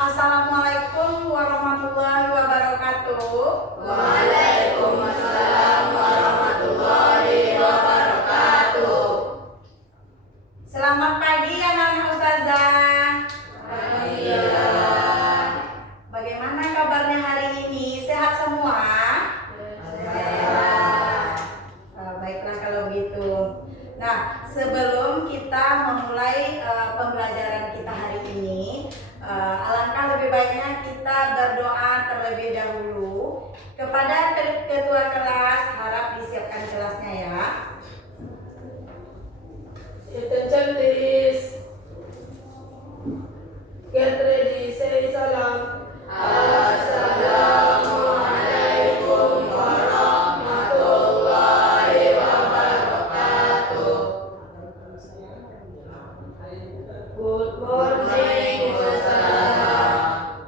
Assalamualaikum warahmatullahi wabarakatuh. Waalaikumsalam warahmatullahi wabarakatuh. Selamat pagi anak-anak ustazah. Alhamdulillah. Bagaimana kabarnya hari ini? Sehat semua? Sehat. Baiklah kalau begitu. Nah, sebelum kita memulai pembelajaran kita hari ini, alangkah lebih baiknya kita berdoa terlebih dahulu kepada ketua kelas. Harap disiapkan kelasnya ya. Attention please. Get ready, say salam. Assalamualaikum warahmatullahi wabarakatuh. Good morning, Ustazah.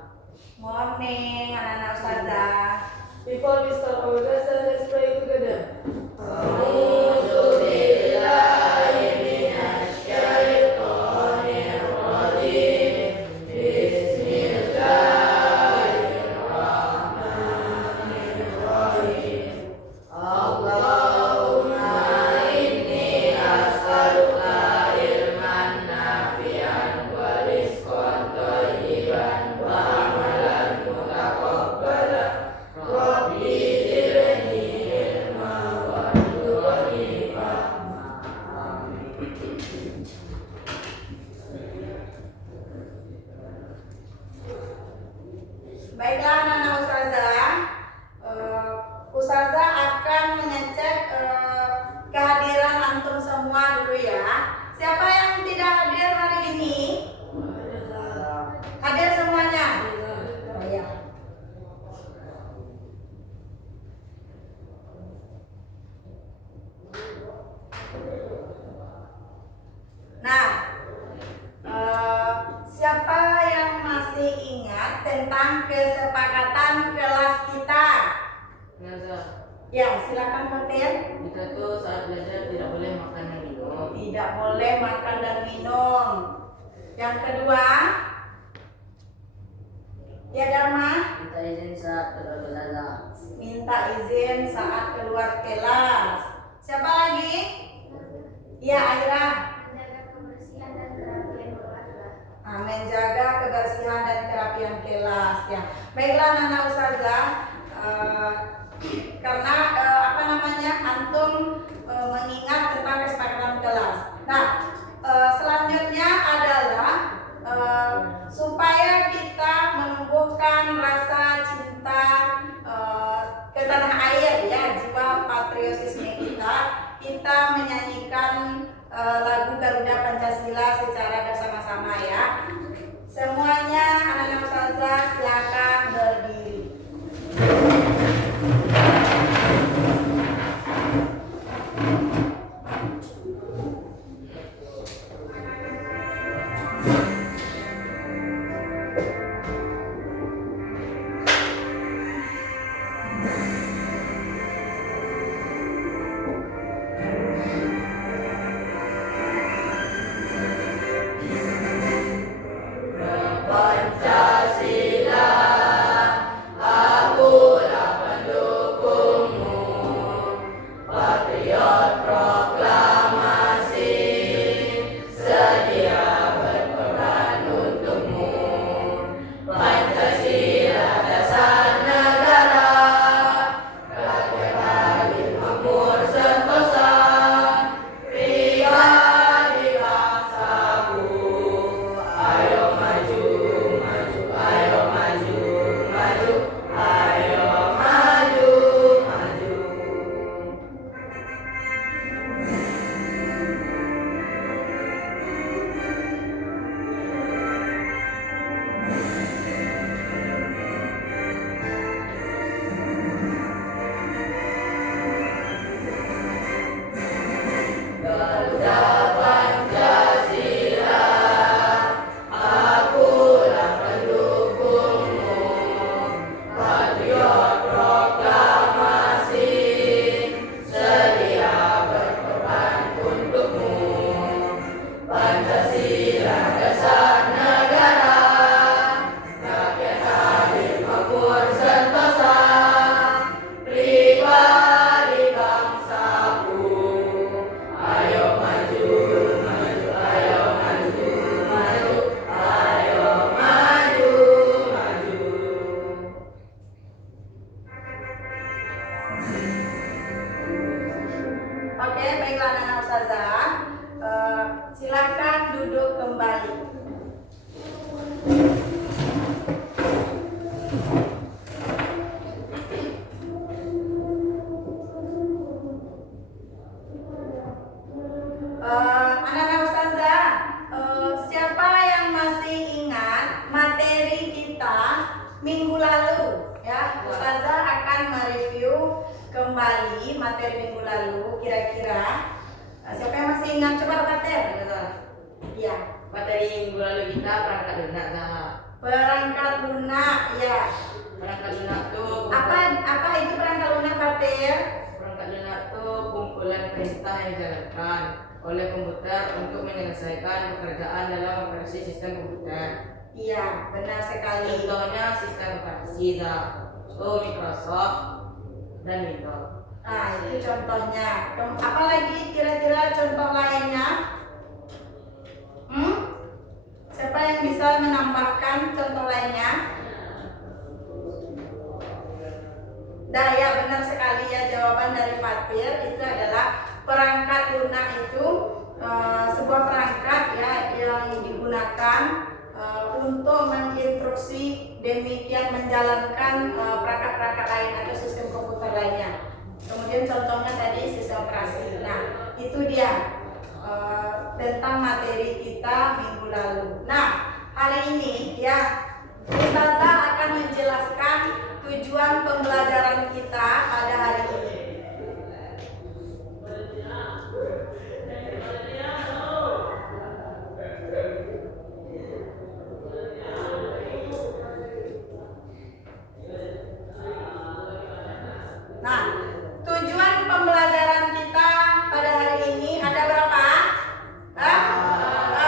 Morning anak-anak ustazah. Before we start our lesson, let's pray together. Baiklah anak-anak ustazah, ustazah akan mengecek kehadiran antum semua dulu ya. Siapa yang tidak hadir hari ini? Hadir semuanya? Oh ya. Nah, siapa yang masih ingat tentang kesepakatan kelas kita? Ya, silakan Fatir. Kita tuh saat belajar tidak boleh makan dan minum. Tidak boleh makan dan minum. Yang kedua, ya Dharma, Kita izin saat keluar kelas. minta izin saat keluar kelas. Siapa lagi? Ya Aira. Menjaga kebersihan dan kerapian kelas ya. Baiklah anak-anak ustazah, karena antum mengingat tentang kesepakatan kelas. Nah, selanjutnya adalah supaya kita menumbuhkan rasa cinta ke tanah air ya, jiwa patriotisme kita menyanyikan lagu Garuda Pancasila secara bersama-sama ya. Semuanya anak-anak ustazah silakan berdiri. Sedia berperang. duduk kembali. Anak-anak ustazah, siapa yang masih ingat materi kita minggu lalu? Ya, ustazah akan mereview kembali materi minggu lalu. Kira-kira siapa yang masih ingat? Coba Fatir. Iya. Materi minggu lalu kita perangkat lunak Zah. Perangkat lunak, ya. Perangkat lunak tuh Apa itu perangkat lunak, Fatir? perangkat lunak tuh kumpulan perintah yang dijalankan oleh komputer untuk menyelesaikan pekerjaan dalam operasi sistem komputer. Iya, benar sekali. Contohnya sistem operasi Zah. Microsoft dan Windows. Nah, itu contohnya. Apalagi kira-kira contoh lainnya? Siapa yang bisa menambahkan contoh lainnya? Dah ya, benar sekali ya, jawaban dari Fatir itu adalah perangkat lunak itu sebuah perangkat ya yang digunakan untuk menginstruksi demikian menjalankan perangkat-perangkat lain atau sistem komputer lainnya. Kemudian contohnya tadi sistem operasi. Nah, itu dia tentang materi kita minggu lalu. Nah, hari ini ya Ustazah akan menjelaskan tujuan pembelajaran kita pada hari ini. Nah, tujuan pembelajaran kita pada hari ini ada berapa?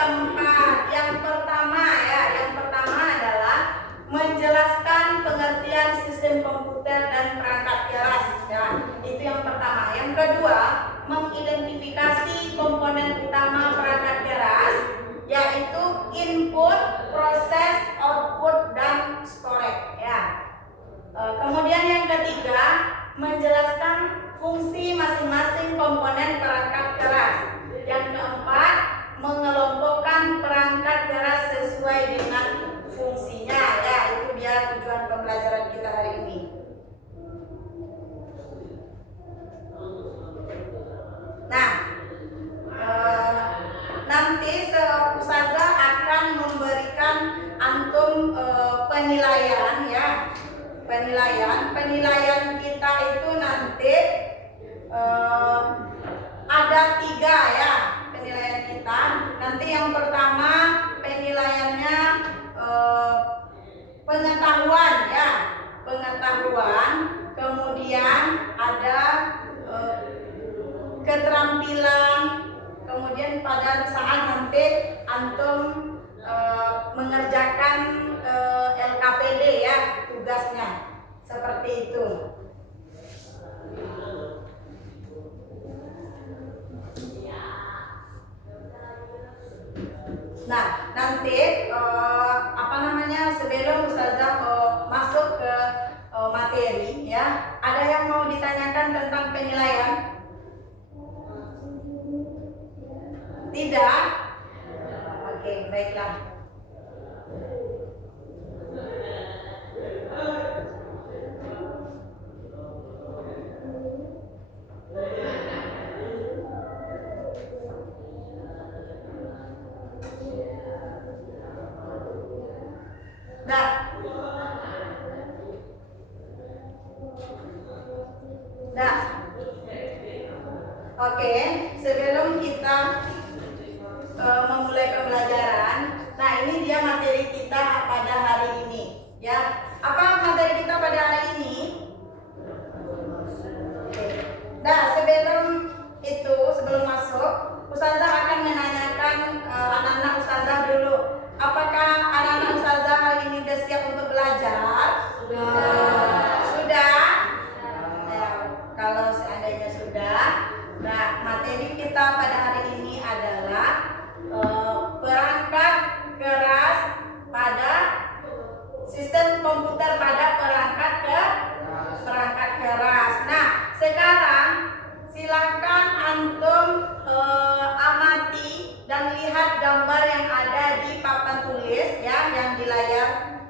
Empat. Yang pertama adalah menjelaskan pengertian sistem komputer dan perangkat keras. Ya, itu yang pertama. Yang kedua, mengidentifikasi komponen utama perangkat keras, yaitu input, proses, output, dan storage. Ya. Kemudian yang ketiga, menjelaskan fungsi masing-masing komponen perangkat keras. Yang keempat, mengelompokkan perangkat keras sesuai dengan fungsinya. Ya, itu dia tujuan pembelajaran kita hari ini. Nah, nanti Ustazah akan memberikan antum penilaian ya. Penilaian kita itu nanti ada 3 ya penilaian kita. Nanti yang pertama penilaiannya pengetahuan ya, pengetahuan. Kemudian ada keterampilan. Kemudian pada saat nanti antum mengerjakan LKPD ya tugasnya seperti itu. Nah, nanti sebelum Ustazah masuk ke materi ya, ada yang mau ditanyakan tentang penilaian? Tidak? Oke, baiklah. Oke, sebelum kita memulai pembelajaran, nah ini dia materi kita pada hari ini, ya. Apa materi kita pada hari ini? Oke. Nah, sebelum masuk, Ustazah akan menanyakan anak-anak Ustazah dulu. Apakah anak-anak Ustazah hari ini sudah siap untuk belajar? Sudah? Ya, kalau seandainya sudah, nah materi kita pada hari ini tulis ya yang di layar.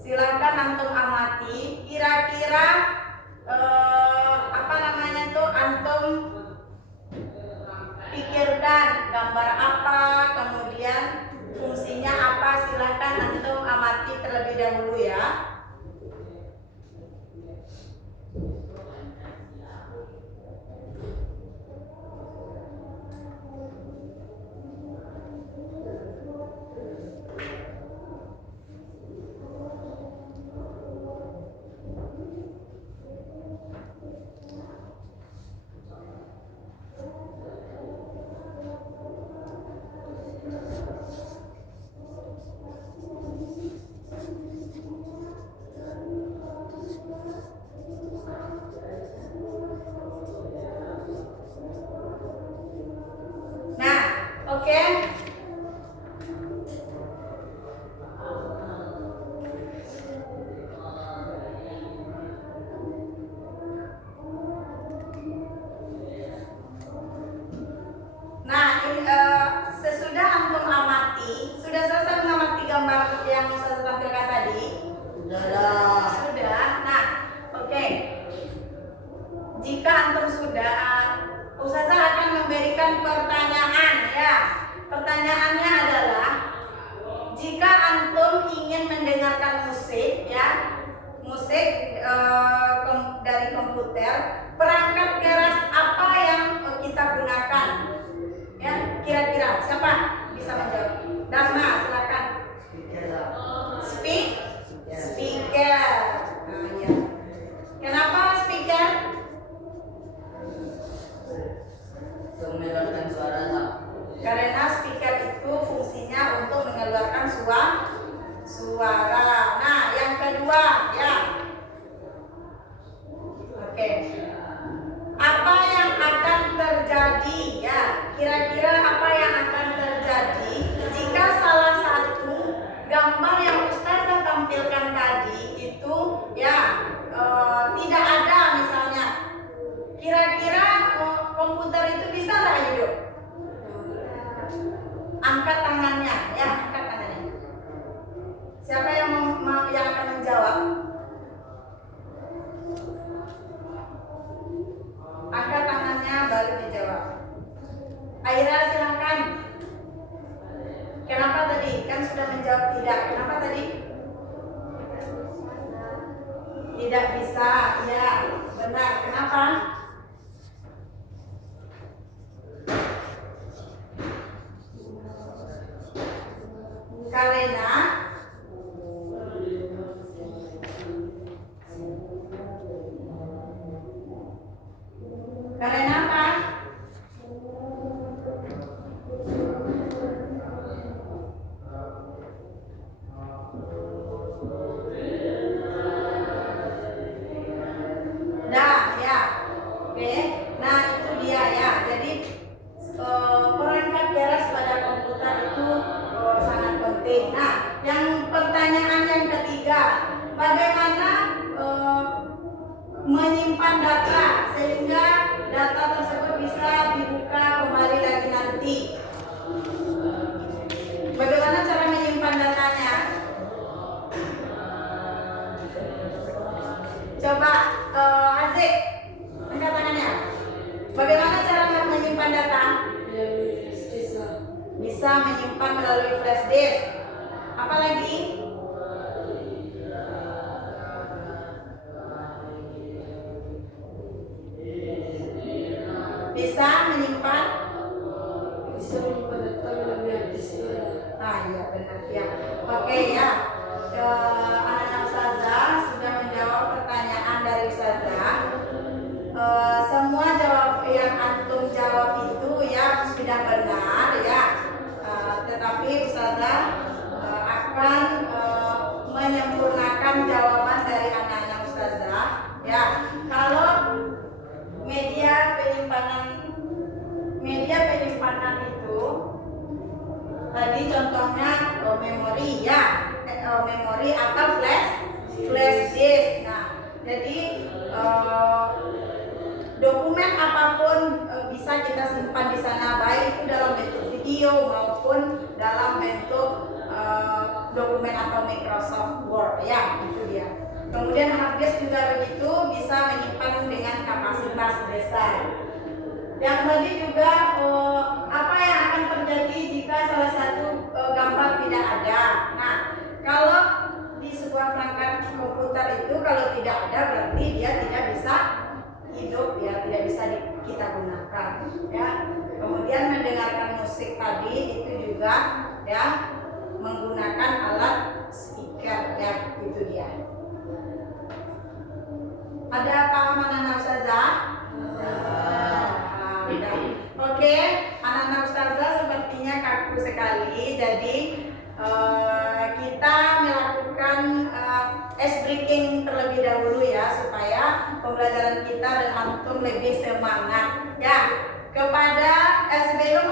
Silakan antum amati. Kira-kira apa namanya tuh antum pikirkan gambar apa, kemudian fungsinya apa. Silakan antum amati terlebih dahulu ya. Nah, oke. Nah, sesudah antum amati, sudah selesai mengamati gambar yang saya tampilkan tadi? Sudah. Nah, oke. Jika antum sudah, Ustazah akan memberikan pertanyaan ya. Pertanyaannya adalah, jika antum ingin mendengarkan musik ya, musik dari komputer, perangkat keras apa yang kita gunakan? Ya, kira-kira siapa bisa menjawab? Dasma, silakan. Speaker. Nah, ya. Kenapa speaker? Mengeluarkan suara tak? Karena speaker itu fungsinya untuk mengeluarkan suara. Nah, yang kedua ya. Oke. Apa yang akan terjadi ya? Kira-kira apa yang akan terjadi jika salah satu gambar yang Ustazah tampilkan tadi itu ya tidak ada misalnya. Kira-kira komputer itu bisa nggak hidup? Angkat tangannya, ya angkat tangannya. Siapa yang yang akan menjawab? Angkat tangannya baru dijawab. Aira silakan. Kenapa tadi? Kan sudah menjawab tidak. Kenapa tadi? Tidak bisa. Ya, benar. Kenapa? Karena apa? Nah, ya. Oke. Nah, itu dia ya. Jadi perangkat keras pada komputer itu sangat penting. Nah, yang pertanyaan yang ketiga, bagaimana menyimpan data sehingga data tersebut bisa dibuka kembali lagi nanti? Bagaimana cara menyimpan datanya? Coba Azik, angkat tangannya. Bagaimana cara menyimpan data? Bisa menyimpan melalui flash disk. Apalagi? Bisa menyimpan data melalui hard disk. iya benar ya. Oke ya. Anak-anak Ustazah sudah menjawab pertanyaan dari Ustazah. Semua jawab yang antum jawab itu ya sudah benar ya. Tetapi Ustazah akan menyempurnakan jawaban dari anak-anak Ustazah ya. Kalau media penyimpanan itu tadi contohnya memori ya, memori atau flash disk. Nah, jadi dokumen apapun bisa kita simpan di sana, baik itu dalam bentuk video maupun dalam bentuk dokumen atau Microsoft Word ya, itu dia. Kemudian hard disk juga begitu, bisa menyimpan dengan kapasitas besar. Yang tadi juga apa yang akan terjadi jika salah satu gambar tidak ada. Nah, kalau di sebuah perangkat komputer itu kalau tidak ada berarti dia tidak bisa hidup ya, tidak bisa kita gunakan ya. Kemudian mendengarkan musik tadi itu juga ya menggunakan alat speaker ya, itu dia. Ada pahaman anak ustazah? Oke, anak-anak ustazah sepertinya kaku sekali. Jadi kita melakukan ice breaking terlebih dahulu ya, supaya pembelajaran kita dan antum lebih semangat ya. Kepada sebelum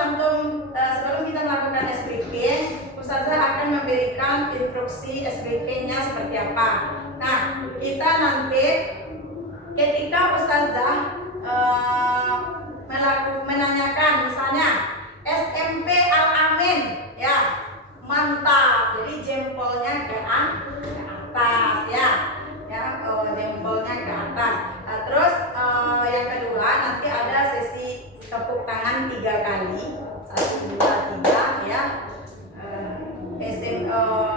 kita melakukan ice breaking, ustazah akan memberikan instruksi ice breakingnya seperti apa. Nah, kita nanti ketika ustazah menanyakan misalnya SMP Al-Amin ya, mantap, jadi jempolnya ke atas ya, jempolnya ke atas. Nah, terus yang kedua nanti ada sesi tepuk tangan 3 kali, 1, 2, 3 ya.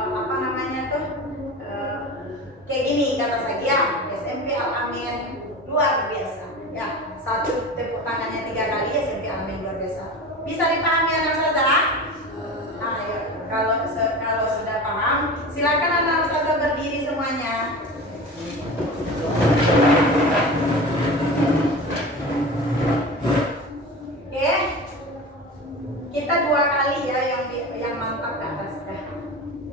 Apa namanya tuh kayak gini kata saya, SMP Al-Amin luar biasa ya, 1 tepuk tangannya 3 kali, SMP Al-Amin luar biasa. Bisa dipahami anak ustazah? Ayo, kalau sudah paham, silakan anak ustazah berdiri semuanya. Oke, kita 2 kali ya yang mantap ke atas ya.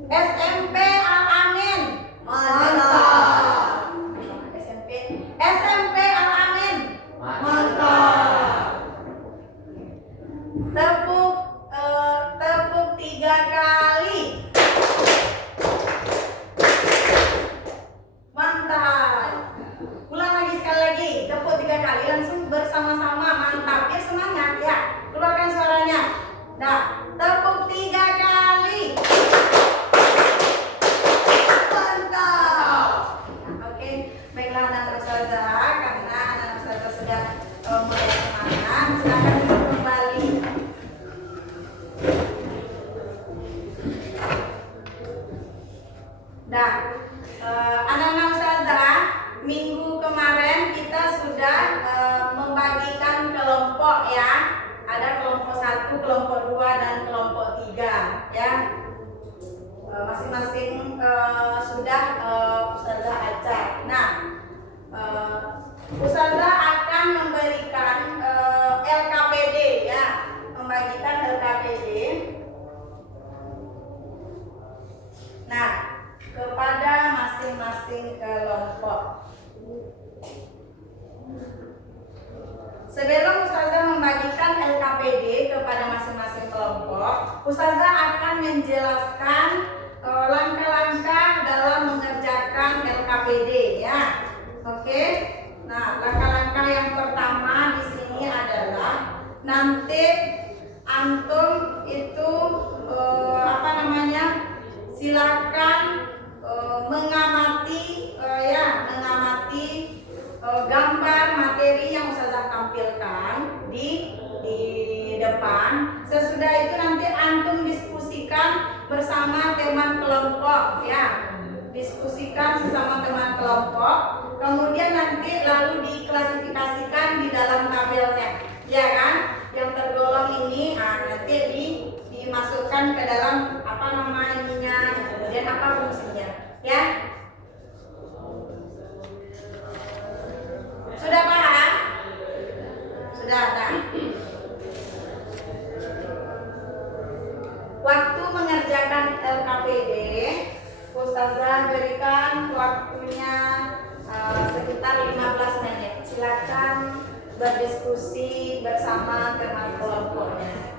SMP Al-Amin mantap. SMP Al-Amin mantap. Tepuk 3 kali. Mantap. Ulang lagi sekali lagi. Tepuk 3 kali langsung bersama-sama mantap. Ya semangat ya. Keluarkan suaranya. Nah, tepuk 3 kali. Mantap. Oke, baiklah anak ustazah, karena anak ustazah sudah mulai semangat, silakan duduk kembali. Nah, anak-anak ustazah, minggu kemarin kita sudah membagikan kelompok ya. Ada kelompok 1, kelompok 2, dan kelompok 3 ya. Masing-masing sudah ustazah acak. Nah, ustazah akan memberikan LKPD ya, membagikan LKPD. Nah, kepada masing-masing kelompok. Sebelum ustazah membagikan LKPD kepada masing-masing kelompok, ustazah akan menjelaskan langkah-langkah dalam mengerjakan LKPD ya. Oke. Nah, langkah-langkah yang pertama di sini adalah nanti antum itu silakan mengamati gambar materi yang ustazah tampilkan di depan. Sesudah itu nanti antum diskusikan bersama teman kelompok ya, diskusikan bersama teman kelompok. Kemudian nanti lalu diklasifikasikan di dalam tabelnya, ya kan? Yang tergolong ini nanti dimasukkan ke dalam kemudian apa fungsinya, ya? Sudah paham? Sudah. Nah, waktu mengerjakan LKPD, ustazah berikan waktunya sekitar 15 menit. Silakan berdiskusi bersama teman kelompoknya.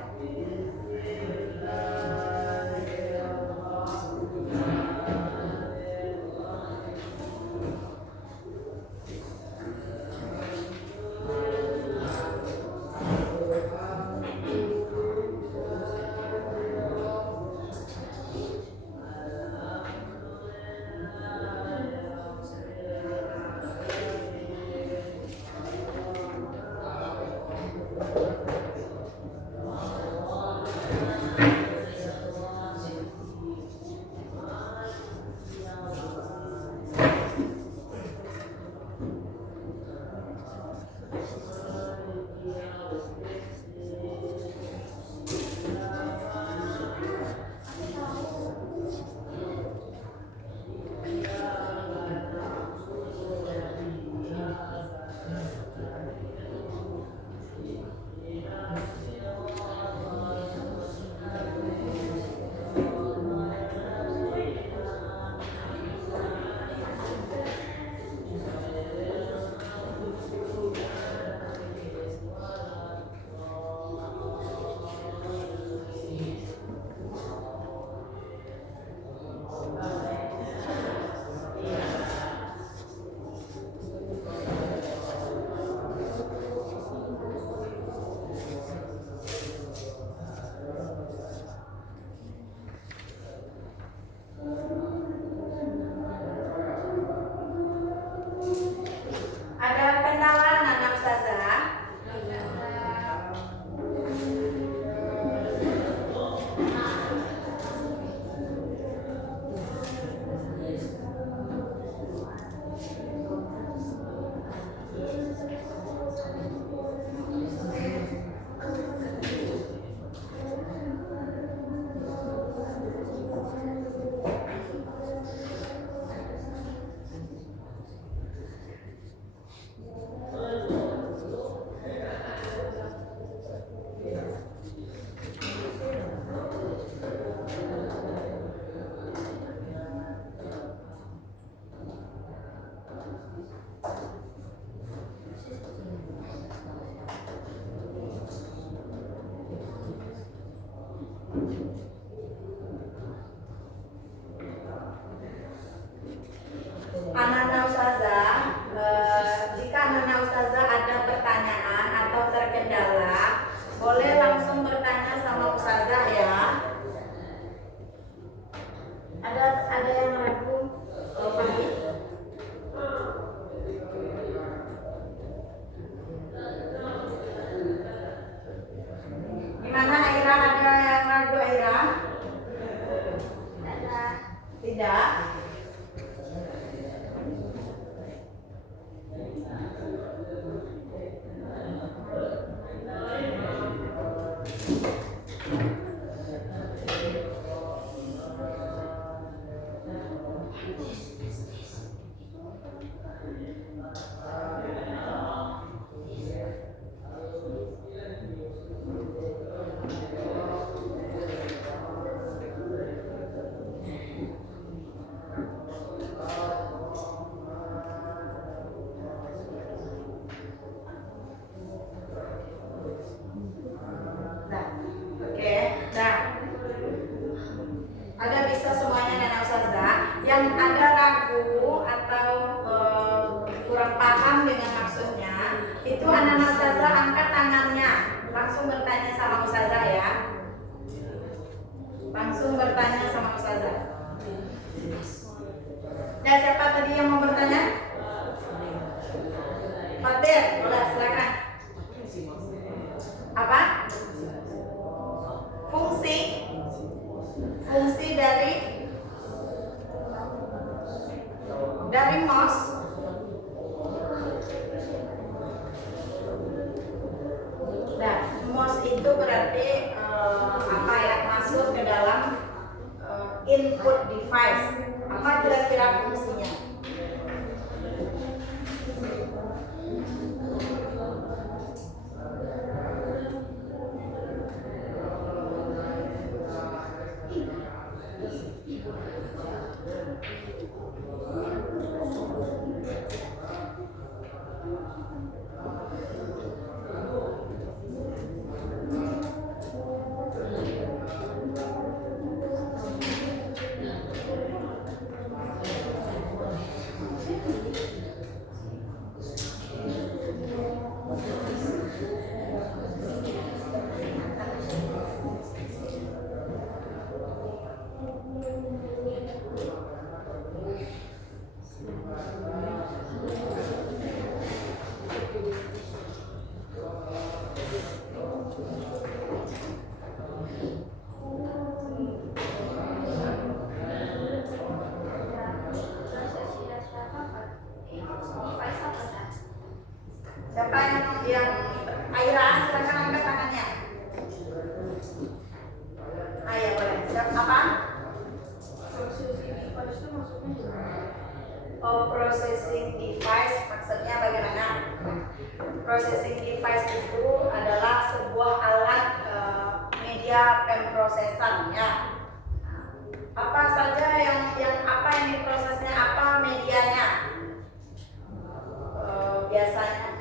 Ada yang ragu? Gimana Aira, ada yang ragu Aira? Tidak. Ada bisa semuanya Nana Ustazah. Yang ada ragu atau kurang paham dengan maksudnya, itu Nana Ustazah angkat tangannya, langsung bertanya sama Ustazah ya. Langsung bertanya sama Ustazah. Ya, siapa tadi yang mau bertanya? Fatir, boleh silakan. Apa? Fungsi dari mouse. Nah, mouse itu berarti apa ya, masuk ke dalam input device. Apa kira-kira fungsinya? Siapa yang Aira, silakan angkat tangannya. Ayo boleh. Apa? Oh, processing device maksudnya bagaimana? Processing device itu adalah sebuah alat media pemrosesan ya. Apa saja yang apa yang diprosesnya, apa medianya?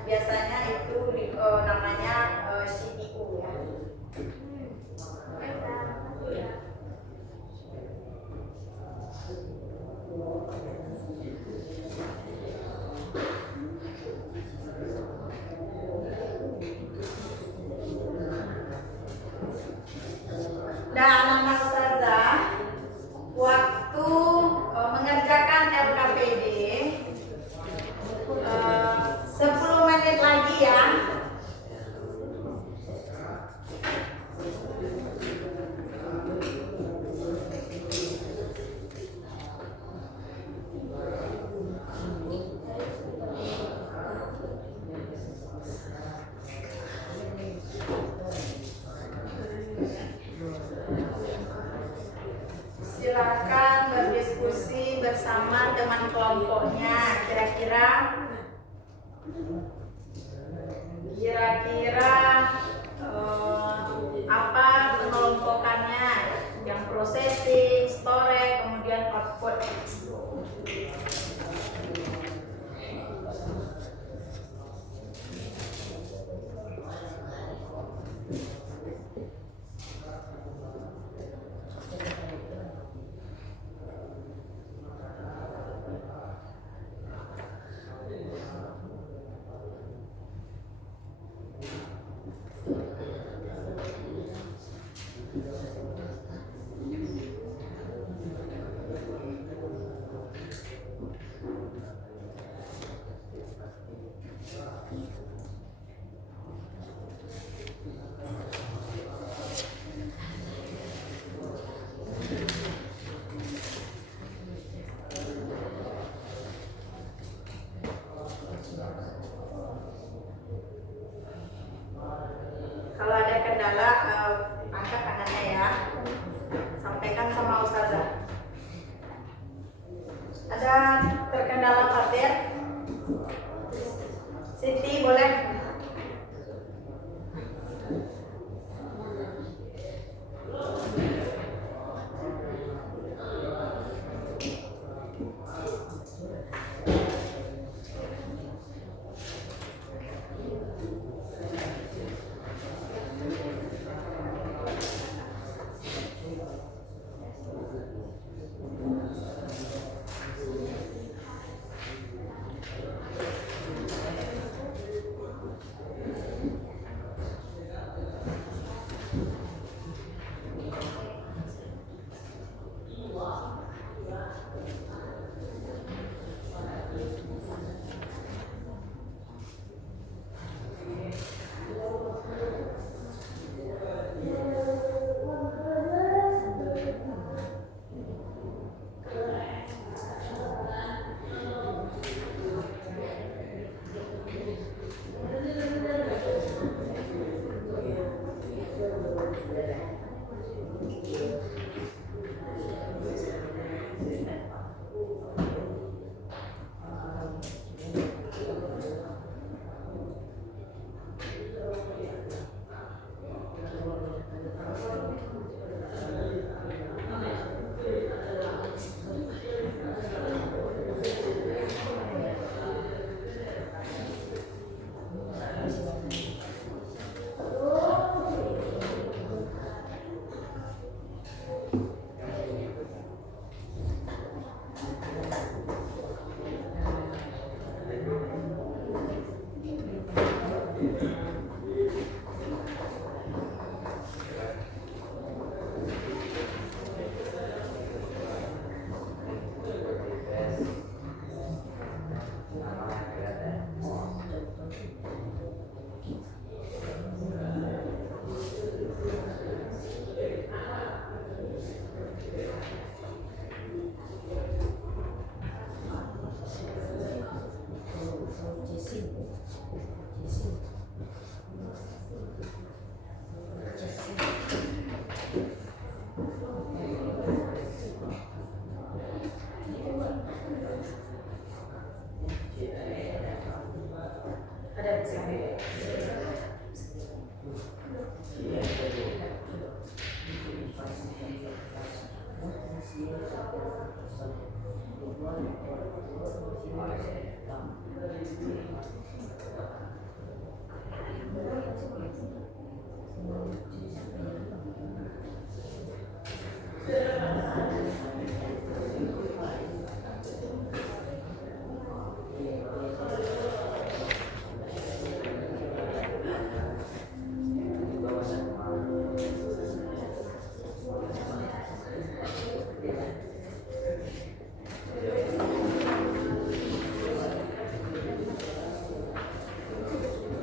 Biasanya itu namanya CPU ya. Dan anak Ustazah waktu mengerjakan LKPD 10 menit lagi ya. Silakan berdiskusi bersama teman kelompoknya. Kira-kira apa pengelompokannya? Yang processing, storage, kemudian output.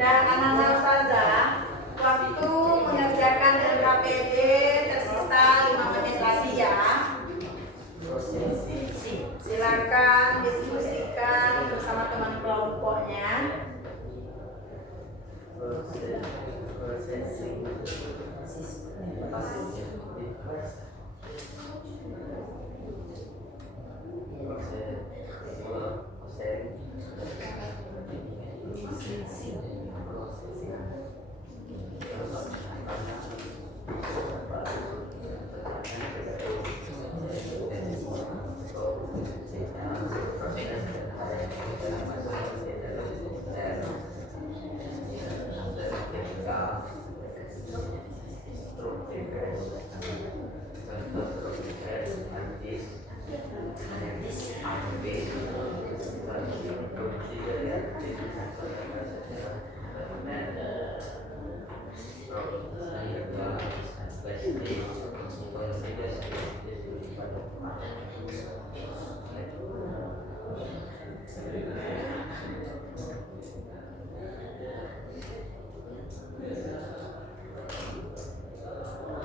Dan anak-anak ustazah, waktu mengerjakan LKPD tersisa 5 menit lagi ya. Silakan diskusikan bersama teman kelompoknya.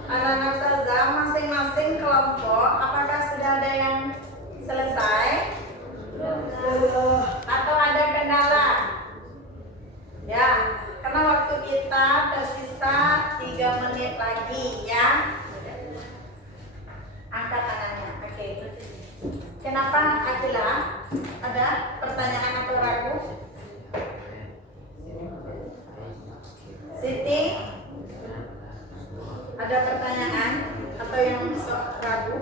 Anak-anak ustazah, masing-masing kelompok apakah sudah ada yang selesai? Atau ada kendala? Ya, karena waktu kita tersisa 3 menit lagi ya. Angkat tangannya. Oke. Kenapa Akila? Ada pertanyaan atau ragu? Siti? Ada pertanyaan atau yang ragu?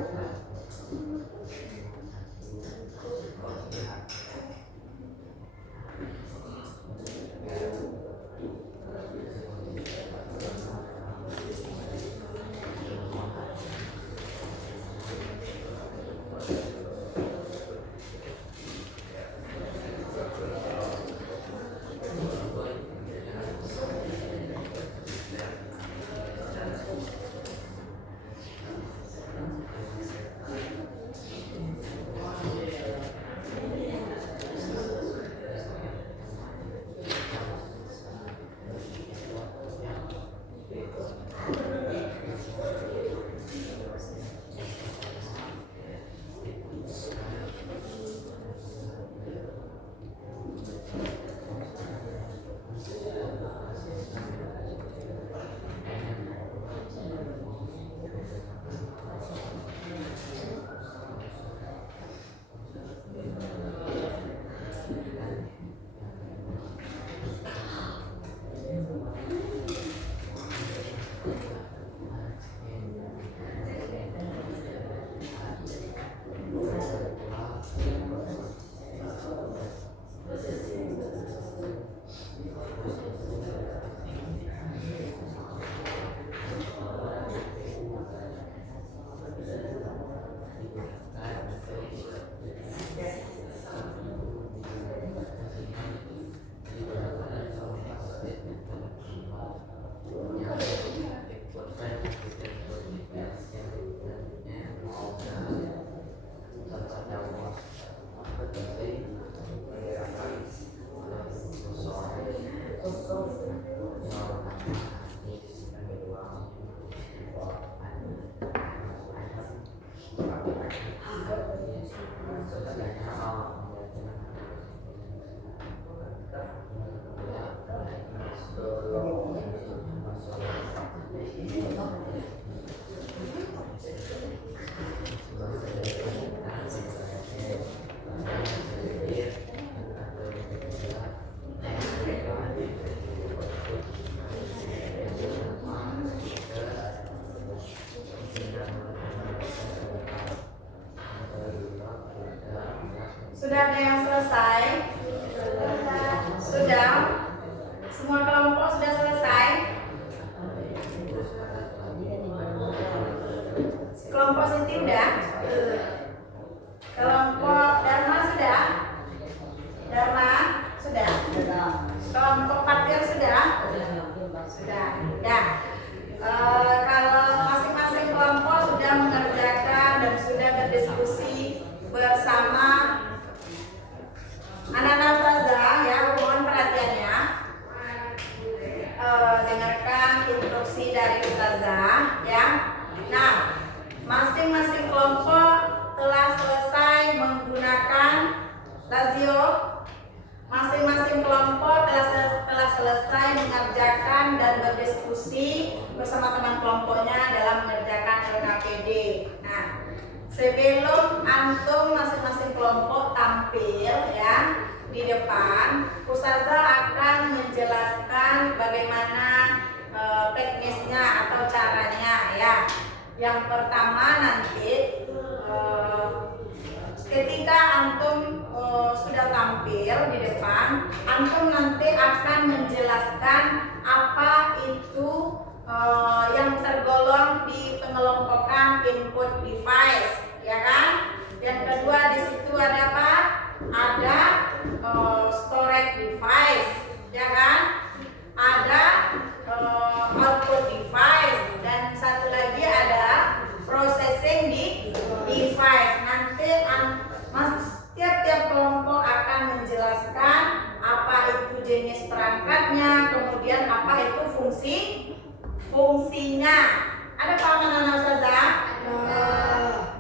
udah? Kelompok Dharma sudah? Dharma sudah? Kelompok Fatir sudah? Sudah. Ya. Kalau masing-masing kelompok sudah mengerjakan dan sudah berdiskusi bersama anak-anak ustazah, ya, mohon perhatiannya. Dengarkan instruksi dari ustazah, ya. Nah, masing-masing kelompok telah selesai menggunakan lazio. Masing-masing kelompok telah selesai mengerjakan dan berdiskusi bersama teman kelompoknya dalam mengerjakan LKPD. Nah, sebelum antum masing-masing kelompok tampil, ya, di depan, ustazah akan menjelaskan bagaimana teknisnya atau caranya, ya. Yang pertama nanti ketika antum sudah tampil di depan, antum nanti akan menjelaskan apa itu yang tergolong di pengelompokan input device, ya kan? Yang kedua di situ ada apa? Ada storage device, ya kan? Ada output device, dan satu lagi ada processing di device. Nanti tiap-tiap kelompok akan menjelaskan apa itu jenis perangkatnya, kemudian apa itu fungsinya. Ada pahaman anak ustazah?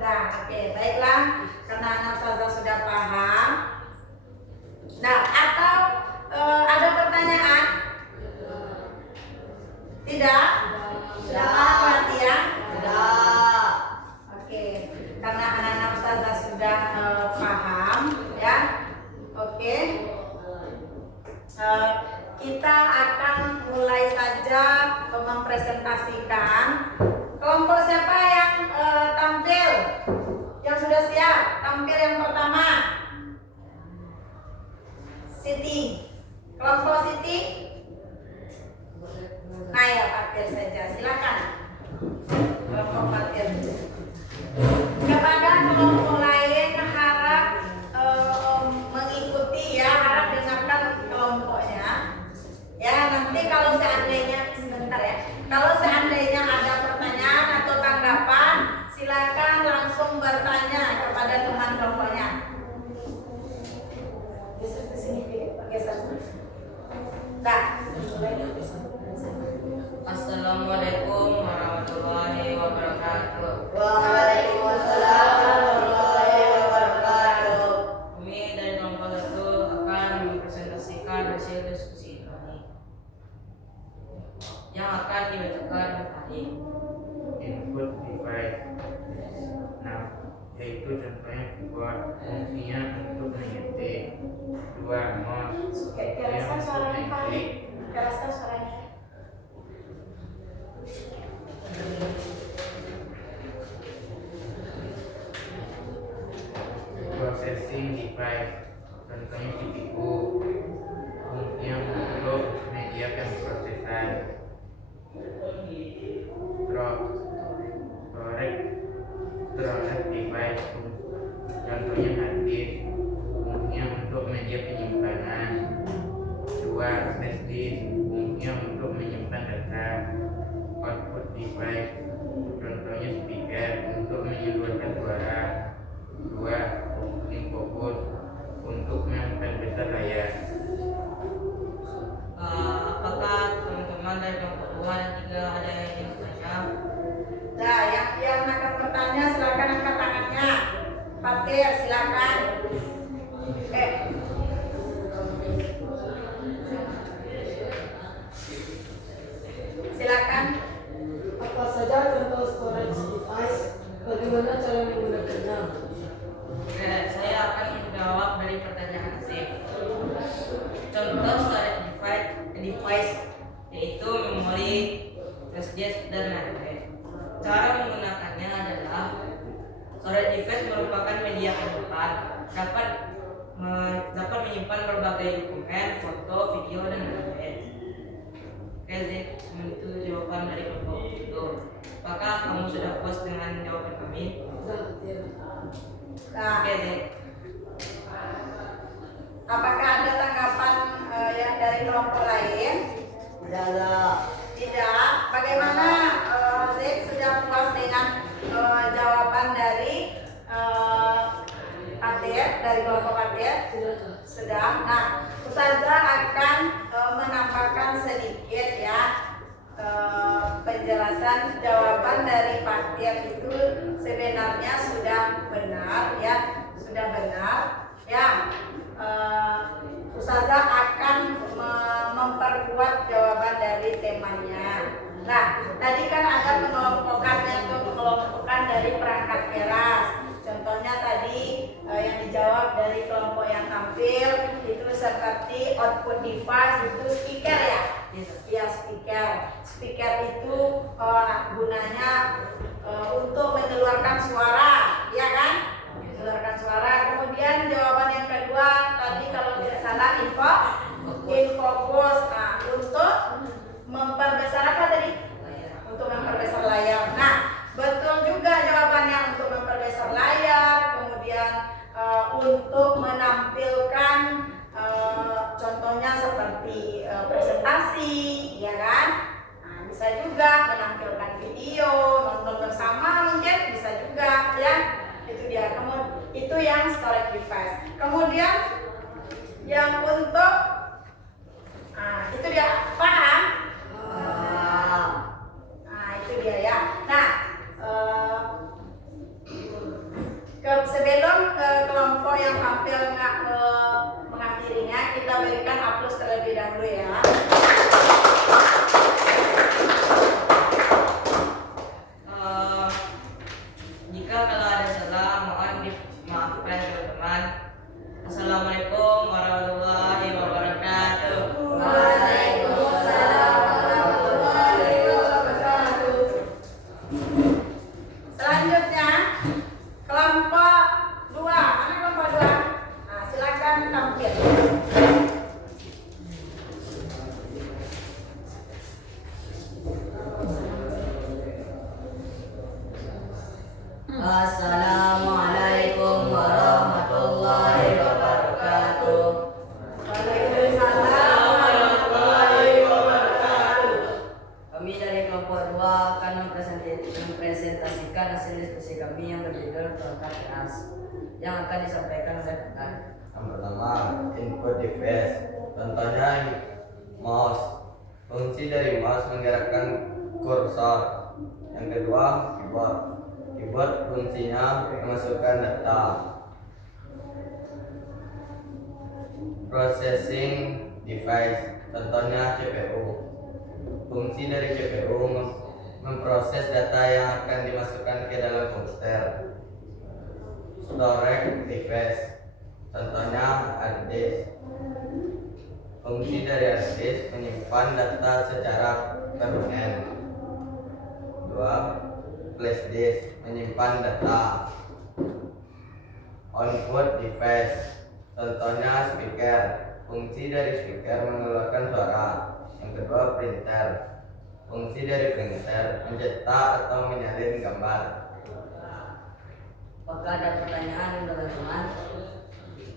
Nah, oke, baiklah. Karena anak ustazah sudah paham. Nah, atau ada pertanyaan? Tidak? Sudah paham berarti ya? Sudah. Oke, karena anak-anak ustazah sudah paham, ya. Oke. Kita akan mulai saja mempresentasikan. Kelompok siapa yang tampil? Yang sudah siap tampil yang pertama? Siti. Kelompok Siti? Nah, ya, Fatir saja. Silakan. Kelompok Fatir. Kepada kelompok lain harap mengikuti, ya, harap dengarkan kelompoknya. Ya, nanti kalau seandainya sebentar, ya. Kalau seandainya ada pertanyaan atau tanggapan, silakan langsung bertanya kepada teman kelompoknya. Geser ke sini, geser. Nah, Assalamualaikum warahmatullahi wabarakatuh. Waalaikumsalam warahmatullahi wabarakatuh. Kami dari kelompok 1 akan mempresentasikan hasil diskusi kami yang akan dibacakan tadi. Input device. Nah, yaitu contohnya keyboard, fungsinya untuk mengetik. 2. Mouse, fungsinya untuk mengklik. keraskan suaranya. Processing device, contohnya CPU, fungsinya untuk media pemrosesan. Storage device, contohnya hard disk, fungsinya untuk media penyimpanan. 2. Flash disk, fungsinya untuk menyimpan data. Output device, contohnya speaker untuk menyuarakan suara. 2. Infocus untuk membesar layar. Apakah teman-teman dari kelompok 2 dan 3 ada yang ingin bertanya? Nah, yang akan bertanya silakan angkat tangannya. Fatir, silakan. Silakan. Apa saja contoh storage device? Bagaimana cara menggunakannya? Oke, saya akan menjawab dari pertanyaan C. Contoh storage device yaitu memori, flash disk, dan lain-lain. Cara menggunakannya adalah storage device merupakan media penyimpan, dapat menyimpan berbagai dokumen, foto, video, dan lain-lain. Oke, Zik, itu jawaban dari kelompok itu. Apakah kamu sudah puas dengan jawaban kami? Nah, Oke nih. apakah ada tanggapan yang dari kelompok lain? Tidak ada. Tidak. Bagaimana Zek sudah puas dengan jawaban dari Atir, dari kelompok Atir? Tidak ada. Sudah. Nah, Ustazah akan menambahkan sedikit ya penjelasan jawaban dari Fatir itu sebenarnya sudah benar ya, sudah benar ya. Ustazah akan memperkuat jawaban dari temanya. Nah, tadi kan ada pengelompokannya tuh, pengelompokan dari perangkat keras. Contohnya tadi yang dijawab dari kelompok yang tampil itu seperti output device itu speaker ya. Ya speaker. Speaker itu gunanya untuk mengeluarkan suara, ya kan? Mengeluarkan suara. Kemudian jawaban yang kedua tadi kalau tidak salah infocus. Nah, untuk memperbesar apa tadi? Untuk memperbesar layar. Nah, betul juga jawabannya untuk memperbesar layar. Kemudian untuk menampilkan contohnya seperti presentasi, ya kan? Nah, bisa juga menampilkan video, nonton bersama mungkin bisa juga, ya. Itu dia. Kemudian itu yang storage device. Kemudian yang untuk, nah itu dia, paham? Nah itu dia ya. Nah sebelum kelompok yang tampil mengakhirinya, kita berikan aplaus terlebih dahulu ya. Jika kalau ada salah mohon dimaafkan teman-teman. Assalamualaikum warahmatullahi wabarakatuh. Waalaikumsalam warahmatullahi wabarakatuh. Selanjutnya kelompok 2. Mana kelompok 2? Nah, silakan tampil. Assalamualaikum warahmatullahi wabarakatuh. Waalaikumsalam warahmatullahi wabarakatuh. Kami dari kelompok 2 akan mempresentasikan hasil diskusi kami yang berjudul perangkat keras yang akan disampaikan oleh Fuad. Yang pertama, input device. Contohnya mouse. Fungsi dari mouse menggerakkan kursor. Yang kedua, keyboard. Keyboard fungsinya memasukkan data. Processing device. Contohnya CPU. Fungsi dari CPU memproses data yang akan dimasukkan ke dalam komputer. Storage device. Contohnya hard disk. Fungsi dari hard disk menyimpan data secara permanen. 2. Flash disk menyimpan data. Output device. Contohnya speaker. Fungsi dari speaker mengeluarkan suara. Yang kedua printer. Fungsi dari printer mencetak atau menyalin gambar. Apakah ada pertanyaan teman-teman?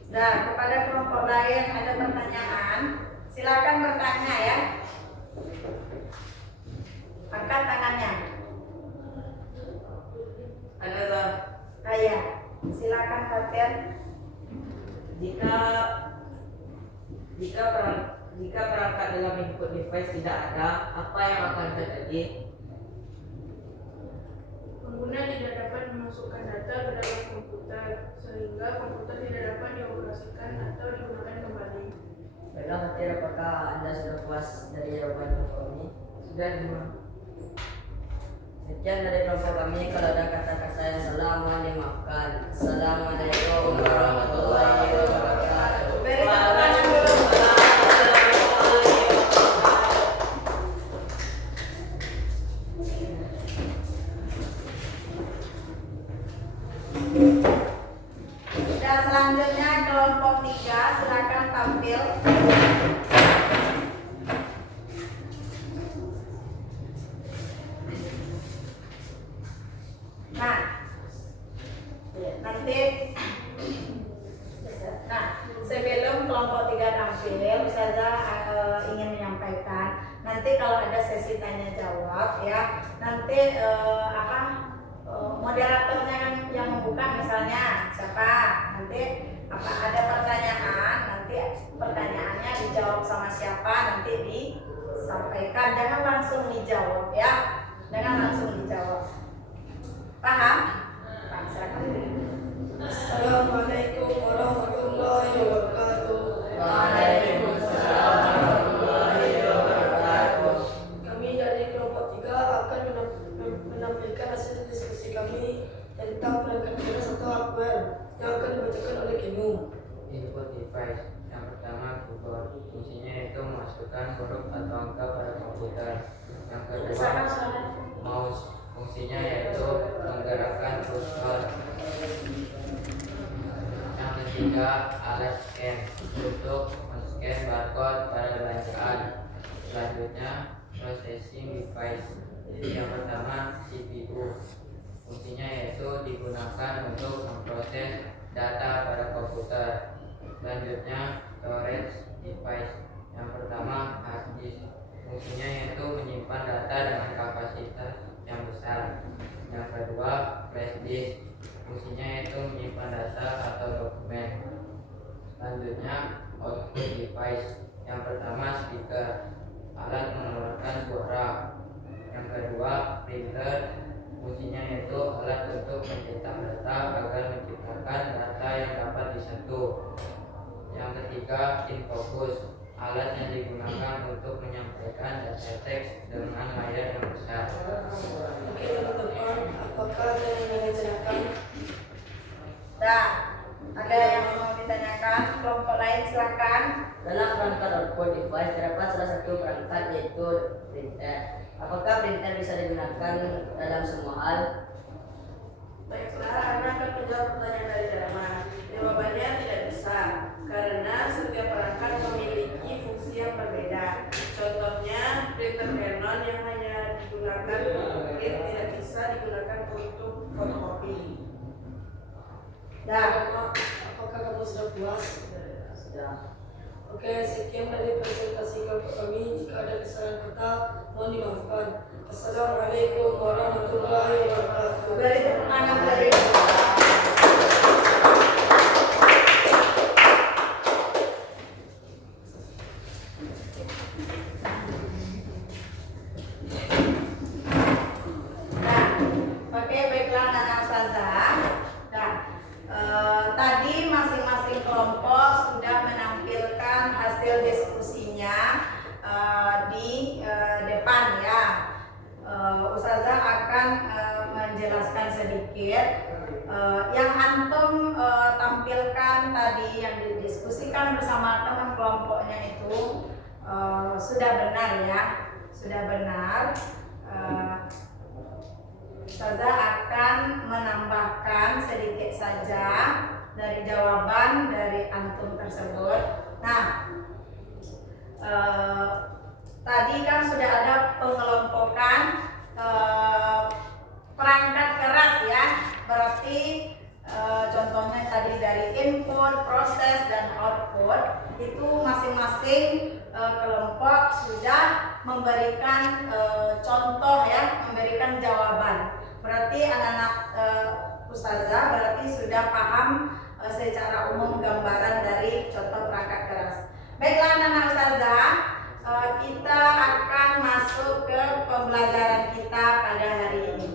Nah, kepada kelompok lain ada pertanyaan, silakan bertanya ya. Angkat tangannya. Ada tak? Ayah, silakan Fatir. Jika perangkat dalam input device tidak ada, apa yang akan terjadi? Pengguna tidak dapat memasukkan data ke dalam komputer, sehingga komputer tidak dapat dioperasikan atau digunakan kembali. Baiklah Fatir, apakah Anda sudah puas dari jawaban kelompok ini? Sudah semua. Sekian dari kelompok kami. Kalau ada kata-kata yang salah mohon dimaafkan. Assalamualaikum warahmatullahi wabarakatuh. Beri tepuk tangan dulu. Dan selanjutnya kelompok 3, silakan tampil. Nah, Nanti nah, sebelum kelompok 3 tampil, Ustazah ingin menyampaikan nanti kalau ada sesi tanya jawab ya, nanti moderatornya yang membuka misalnya siapa, nanti ada pertanyaan, nanti pertanyaannya dijawab sama siapa, nanti disampaikan, jangan langsung dijawab ya, jangan langsung dijawab. Paham? Pak, silakan. Assalamualaikum warahmatullahi wabarakatuh. Waalaikumsalam warahmatullahi wabarakatuh. Kami dari kelompok 3 akan menampilkan hasil diskusi kami tentang perangkat keras atau hardware yang akan dibacakan oleh Kenu. Input device. Yang pertama keyboard. Fungsinya yaitu memasukkan huruf atau angka pada komputer. Yang kedua mouse. Fungsinya yaitu menggerakkan kursor. Yang ketiga alat scan untuk men-scan barcode pada belanjaan. Selanjutnya processing device. Yang pertama CPU. Fungsinya yaitu digunakan untuk memproses data pada komputer. Selanjutnya storage device. Yang pertama hard disk. Fungsinya yaitu menyimpan data dengan kapasitas yang besar. Yang kedua flash disk. Fungsinya yaitu menyimpan data atau dokumen. Selanjutnya output device. Yang pertama speaker, alat mengeluarkan suara. Yang kedua printer. Fungsinya yaitu alat untuk mencetak data agar menciptakan data yang dapat disentuh. Yang ketiga infocus, alat yang digunakan untuk menyampaikan data teks dengan layar yang besar. Oke teman-teman, apakah ada yang ingin ditanyakan? Ada yang mau ditanyakan? Kelompok lain silakan. Dalam perangkat output device terdapat salah satu perangkat yaitu printer. Apakah printer bisa digunakan dalam semua hal? Baiklah, Anda akan menjawab pertanyaan dari Dharma. Jawabannya tidak bisa, karena setiap perangkat memiliki fungsi yang berbeda. Contohnya, printer Canon yang hanya digunakan untuk print tidak bisa digunakan untuk fotokopi. Apakah kamu sudah puas? Sudah. Oke, sekian dari presentasi kelompok kami. Jika ada kesalahan kata, mohon dimaafkan. Assalamualaikum warahmatullahi wabarakatuh. Beri tepuk tangan dari baiklah Nana Ustazah. Tadi masing-masing kelompok sudah menampilkan hasil diskusinya di depan ya. Ustazah akan menjelaskan sedikit yang antum tampilkan tadi yang didiskusikan bersama teman kelompoknya itu sudah benar ya, sudah benar. Ustazah akan menambahkan sedikit saja dari jawaban dari antum tersebut. Nah, tadi kan sudah ada pengelompokan perangkat keras ya, berarti contohnya tadi dari input, proses, dan output itu masing-masing kelompok sudah memberikan contoh ya, memberikan jawaban. Berarti anak-anak Ustazah berarti sudah paham secara umum gambaran dari contoh perangkat keras. Baiklah anak-anak Ustazah, kita akan masuk ke pembelajaran kita pada hari ini.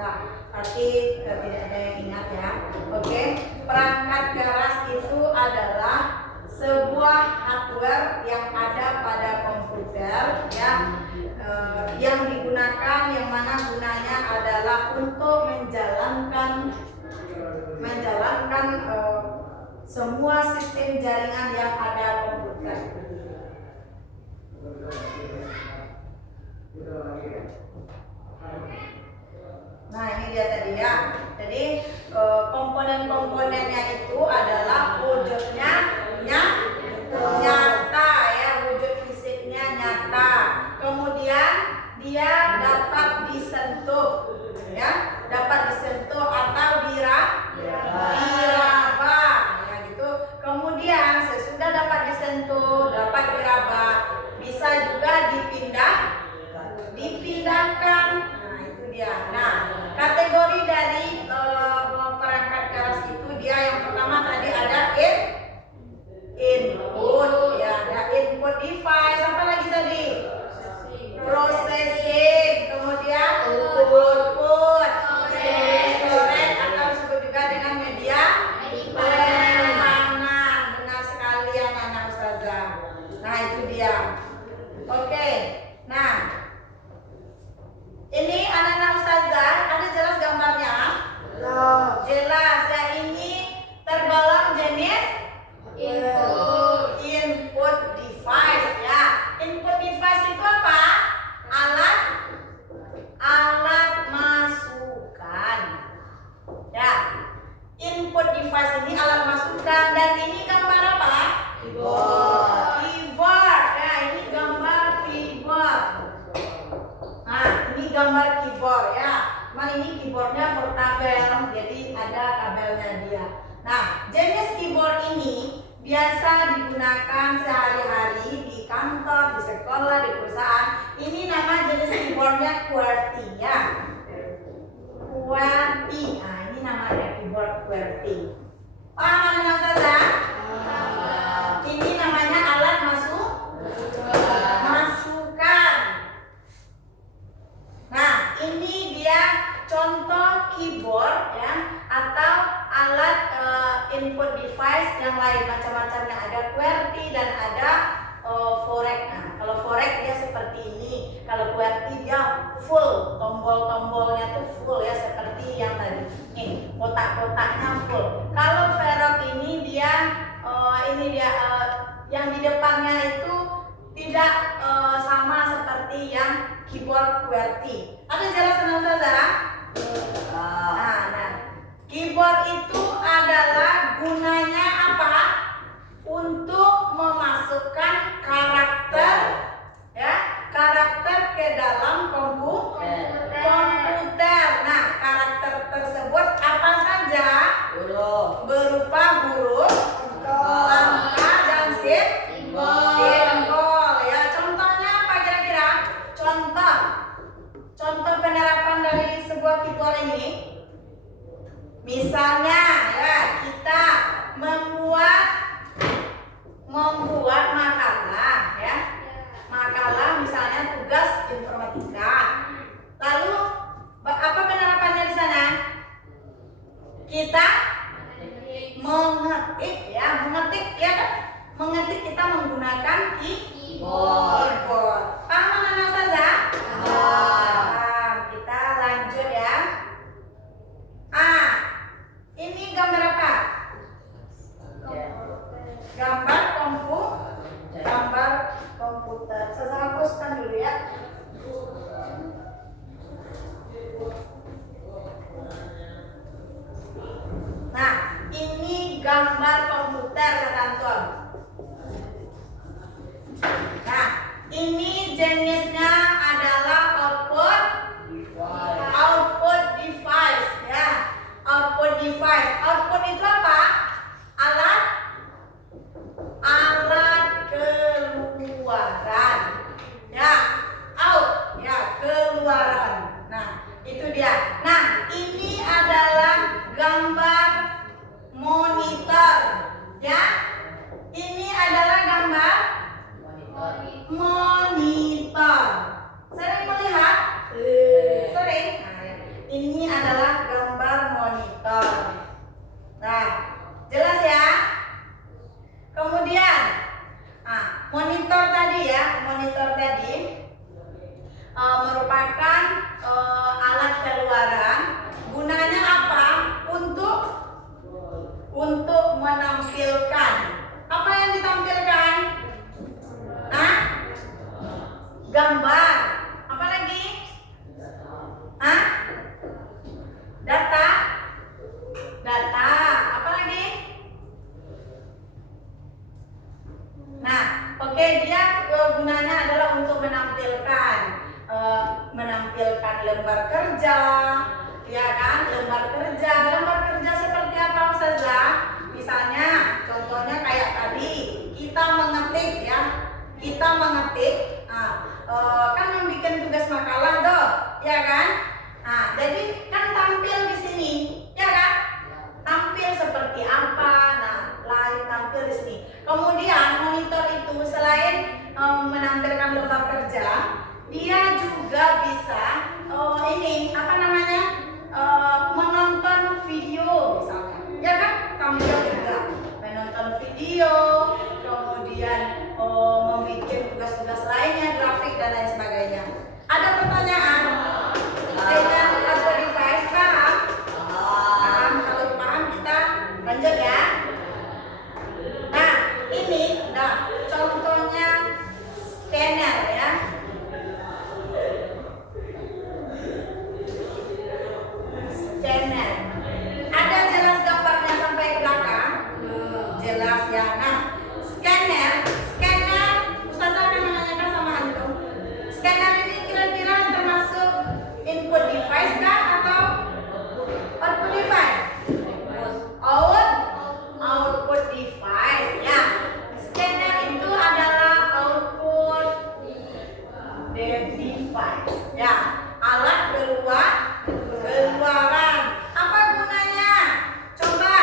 Nah, tapi tidak ada yang ingat ya. Oke, perangkat keras itu adalah sebuah hardware yang ada pada komputer ya, yang digunakan, yang mana gunanya adalah untuk menjalankan semua sistem jaringan yang ada komputer. Nah, ini dia tadi ya. Jadi komponen-komponennya itu adalah wujudnya nyata ya, wujud fisiknya nyata. Kemudian dia dapat disentuh ya, dapat disentuh atau diraba ya gitu. Kemudian sesudah dapat disentuh, dapat diraba, bisa juga dipindahkan. Nah, itu dia. Nah, kategori dari perangkat keras itu dia yang pertama tadi ada input ya, ada input device, apa lagi tadi? Processing, kemudian output, storage atau disebut juga dengan media penyimpanan. Benar sekali anak-anak ustazah. Nah, itu dia. Oke. Nah, ini anak-anak ustazah, ada jelas gambarnya? Jelas ya, ini tergolong jenis input device ya. Input device itu apa? Alat masukan. Ya. Input device ini alat masukan, dan ini gambar apa? Keyboard. Ya, ini gambar keyboard. Nah, ini gambar keyboard ya. Cuman ini keyboardnya bertabel, jadi ada kabelnya dia. Nah, jenis keyboard ini biasa digunakan sehari-hari di kantor, di sekolah, di perusahaan. Ini nama jenis keyboardnya QWERTY ya. QWERTY. Nah, ini namanya keyboard QWERTY. Paham anak-anak ustazah? Ini namanya alat masukan. Nah, ini dia contoh keyboard ya, atau alat input device yang lain macam-macamnya. Ada QWERTY dan ada Forek. Nah, kalau Forek dia seperti ini, kalau QWERTY dia full, tombol-tombolnya tuh full ya, seperti yang tadi. Nih, kotak-kotaknya full. Kalau Verok ini dia yang di depannya itu tidak sama seperti yang keyboard QWERTY. Ada jelasan ustazah? Nah, keyboard itu adalah gunanya apa? Untuk memasukkan karakter ke dalam komputer. Nah, karakter tersebut apa saja? Berupa huruf, angka, dan simbol ya. Contohnya apa kira-kira? Contoh penerapan dari sebuah keyboard ini. Misalnya ya, kita membuat makalah ya. Makalah misalnya tugas informatika. Lalu apa penerapannya di sana? Kita mengetik kan? Mengetik kita menggunakan keyboard. Paham anak-anak ustazah? Paham. Kita lanjut ya. Ini gambar apa? Gambar komputer. Saya hapuskan dulu ya. Nah, ini gambar komputer kata Anton. Nah, ini jenisnya adalah output device ya. Output device. Output itu apa? Alat keluaran. Ya, out ya, keluaran. Nah, itu dia. Nah, ini adalah gambar monitor ya. Ini adalah gambar monitor. Sering melihat? Sering. Nah, ini kita mengetik, kan membuat tugas makalah tuh, ya kan? Nah, jadi kan tampil di sini, ya kan? Tampil seperti apa? Nah, lain tampil di sini. Kemudian monitor itu selain menampilkan lembar kerja, dia juga bisa ini apa namanya? Menonton video misalnya, ya kan? Tampil juga menonton video, kemudian membuat tugas-tugas lainnya, grafik dan lain sebagainya. Ada pertanyaan? Dengan audio device paham? Paham? Kalau paham kita lanjut ya. Nah, ini contohnya scanner ya. Scanner. Ada jelas gambarnya sampai ke belakang? Jelas ya. Nah, scanner, Ustazah akan menanyakan sama antum. Scanner ini kira-kira termasuk input device kah atau output device? Output device ya. Scanner itu adalah output device ya. Alat keluaran. Apa gunanya? Coba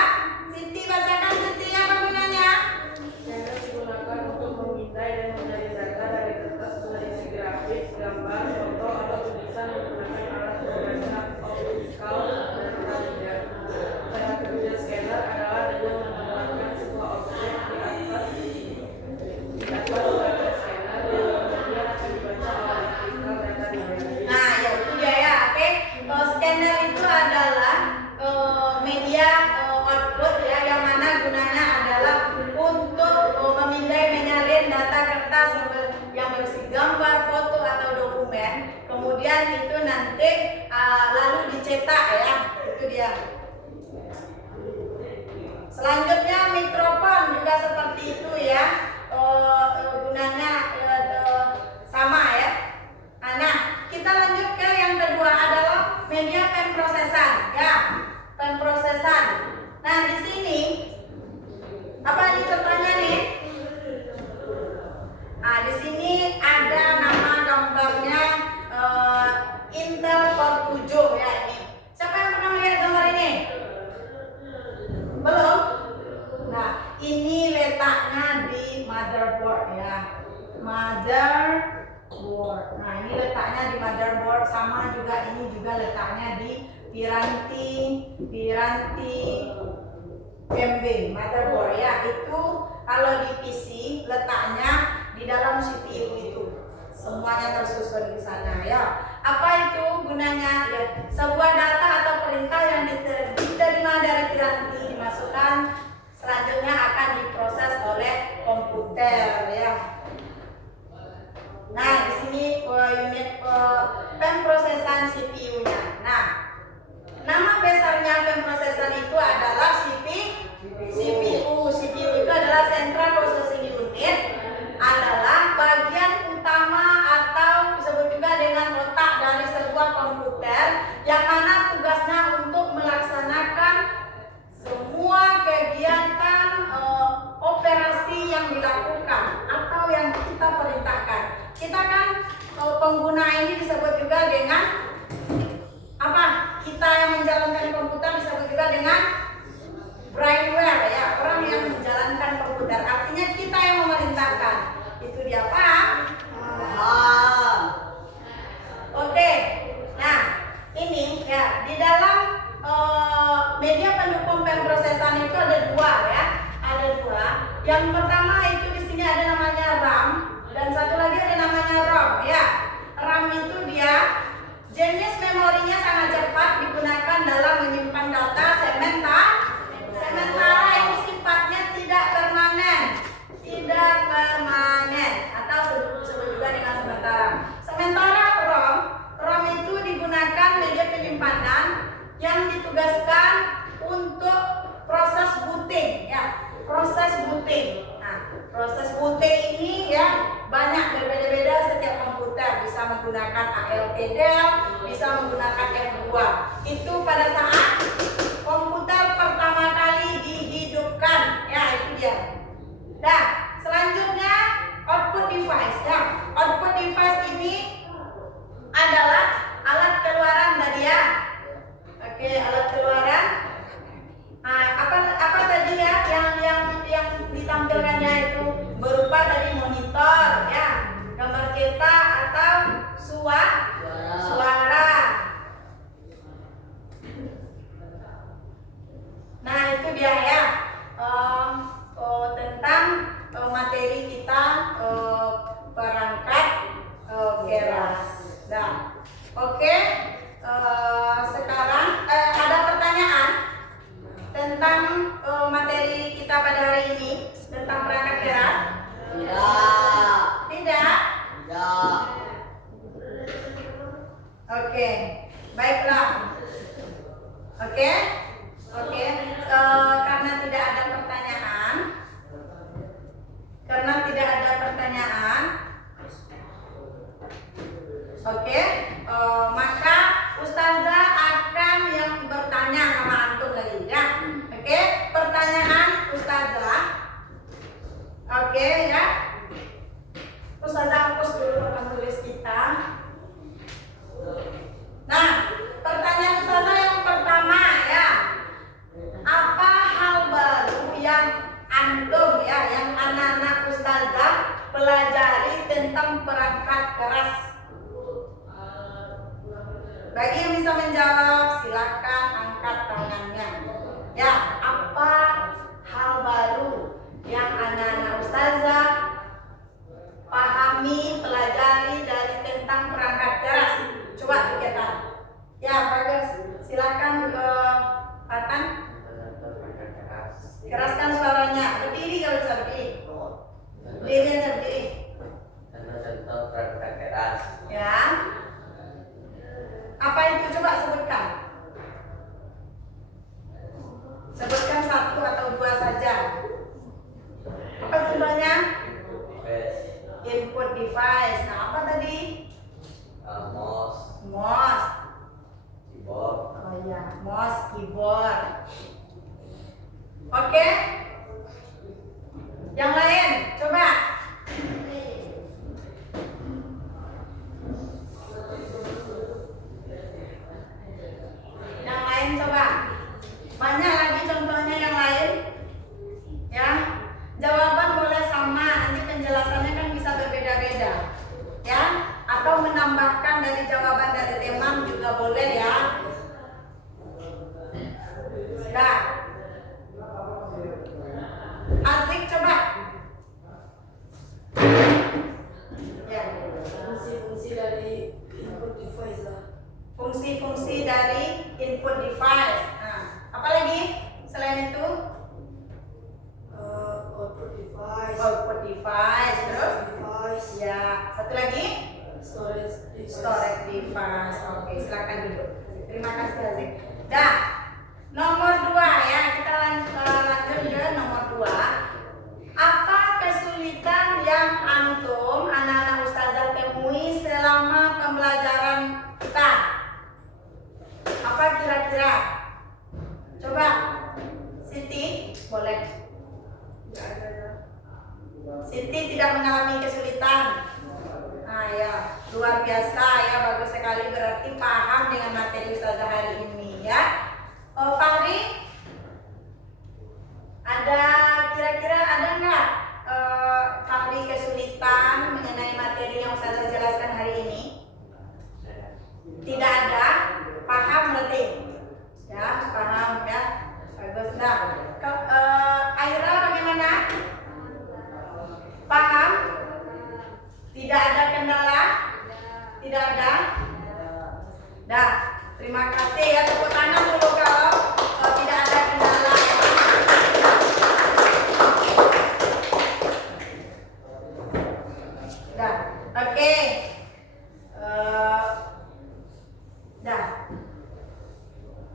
Siti bacakan, Siti, apa gunanya? Scanner digunakan untuk memindai dan mencari data dari kertas berisi grafik, gambar, foto, atau tulisan menggunakan alat pembaca optikal dan lainnya. Cara kerja scanner adalah dengan menempatkan sebuah objek di atas layar scanner yang kemudian akan dibaca oleh optikal data di dalamnya. Nah, ya itu dia ya. Oke. Scanner itu adalah media output ya, yang mana gunanya adalah untuk memindai, menyalin data kertas yang berisi gambar, foto atau dokumen. Kemudian itu nanti lalu dicetak ya. Itu dia. Selanjutnya mikrofon juga seperti itu ya. Gunanya sama ya. Nah, kita lanjut ke yang kedua adalah media pemrosesan ya. Pemrosesan. Nah, di sini apa ini contohnya nih? Nah, di sini ada nama gambarnya Intel Core 7 ya ini. Siapa yang pernah melihat gambar ini? Belum? Nah, ini letaknya di motherboard ya. Motherboard. Nah, ini letaknya di motherboard, sama juga ini juga letaknya di piranti MB motherboard ya. Itu kalau di PC letaknya di dalam CPU itu. Semuanya tersusun di sana ya. Apa itu gunanya? Ya, sebuah data atau perintah yang diterima dari piranti dimasukkan, selanjutnya akan diproses oleh komputer ya. Nah, di sini unit pemrosesan CPU-nya. Nah, nama besarnya pemrosesan itu adalah CPU. CPU itu adalah Central Processing Unit, adalah bagian utama atau disebut juga dengan otak dari sebuah komputer, yang mana tugasnya untuk melaksanakan semua kegiatan operasi yang dilakukan atau yang kita perintahkan. Kita kan pengguna ini disebut juga dengan apa? Kita yang menjalankan komputer disebut juga dengan brainware ya, orang yang menjalankan komputer. Artinya kita yang memerintahkan. Itu dia paham? Oke. Nah, ini ya di dalam media pendukung pemrosesan itu ada dua ya. Ada dua. Yang pertama itu di sini ada namanya RAM dan satu lagi ada namanya ROM ya. RAM itu dia jenis memorinya sangat cepat digunakan dalam menyimpan data. Sementara ini sifatnya tidak permanen atau disebut juga dengan sementara. Sementara ROM itu digunakan media penyimpanan yang ditugaskan untuk proses booting ya. Proses booting. Nah, proses booting ini ya banyak berbeda-beda setiap komputer, bisa menggunakan ALTDEL, bisa menggunakan F2. Itu pada saat komputer pertama kali dihidupkan ya, itu dia. Nah, selanjutnya output device. dia ya tentang materi kita perangkat keras. Nah, oke. Sekarang ada pertanyaan tentang materi kita pada hari ini tentang perangkat keras? Tidak. Tidak? Tidak. Oke, baiklah. Oke, oke. Karena tidak ada pertanyaan, oke. Maka Ustazah akan yang bertanya sama antum lagi ya. Oke, pertanyaan Ustazah. Oke ya. Ustazah hapus dulu papan tulis kita. Nah, pertanyaan Ustazah yang pertama ya. Apa hal baru yang antum ya, yang anak-anak Ustazah pelajari tentang perangkat keras? Bagi yang bisa menjawab, silakan angkat tangannya. Ya, apa hal baru yang anak-anak Ustazah pahami, pelajari dari tentang perangkat keras? Coba pikirkan. Ya, bagus. Silakan ke Fatan. Keraskan suaranya. Berdiri kalau bisa berdiri. Berdiri aja berdiri. Contoh perangkat keras. Ya. Apa itu? Coba sebutkan. Sebutkan satu atau dua saja. Apa contohnya? Input device. Nah, apa tadi? Mouse, Mouse. keyboard, Oh ya, mouse, keyboard. Oke. Yang lain, coba. Yang lain coba. Banyak lagi contohnya yang lain. Ya. Jawaban boleh sama, nanti penjelasannya kan bisa berbeda-beda. Ya, atau menambahkan dari jawaban dari teman juga boleh ya. Nah, Azik coba. Ya. Fungsi-fungsi dari input device lah. Fungsi-fungsi dari input device. Nah, apa lagi selain itu? Output device. Output device. Terus? Device. Ya, satu lagi? Storage device. Storage device. Oke, silakan duduk. Terima kasih Azik. Dah, nomor 2 ya, kita lanjut ke nomor 2. Apa kesulitan yang antum anak-anak Ustazah temui selama pembelajaran kita? Apa kira-kira? Coba Siti, boleh. Siti tidak mengalami kesulitan. Nah ya, luar biasa ya, bagus sekali, berarti paham dengan materi Ustazah hari ini ya. Fahri, ada kira-kira ada nggak Fahri kesulitan mengenai materi yang Ustazah jelaskan hari ini? Tidak ada, paham berarti? Ya, paham ya, bagus. Nah, Aira bagaimana? Paham? Tidak ada kendala? Tidak ada? Dah, terima kasih ya, tepuk tangan dulu kalau tidak ada kendala. Dah, oke. Dah.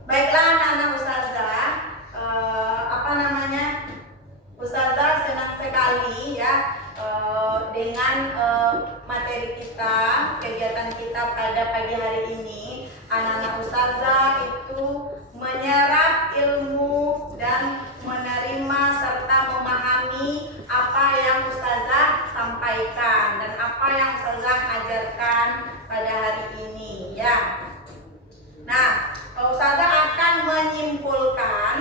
Baiklah anak-anak Ustazah, Ustazah senang sekali ya dengan materi kita, kegiatan kita pada pagi hari ini. Anak-anak Ustazah itu menyerap ilmu dan menerima serta memahami apa yang Ustazah sampaikan dan apa yang Ustazah ajarkan pada hari ini ya. Nah, Ustazah akan menyimpulkan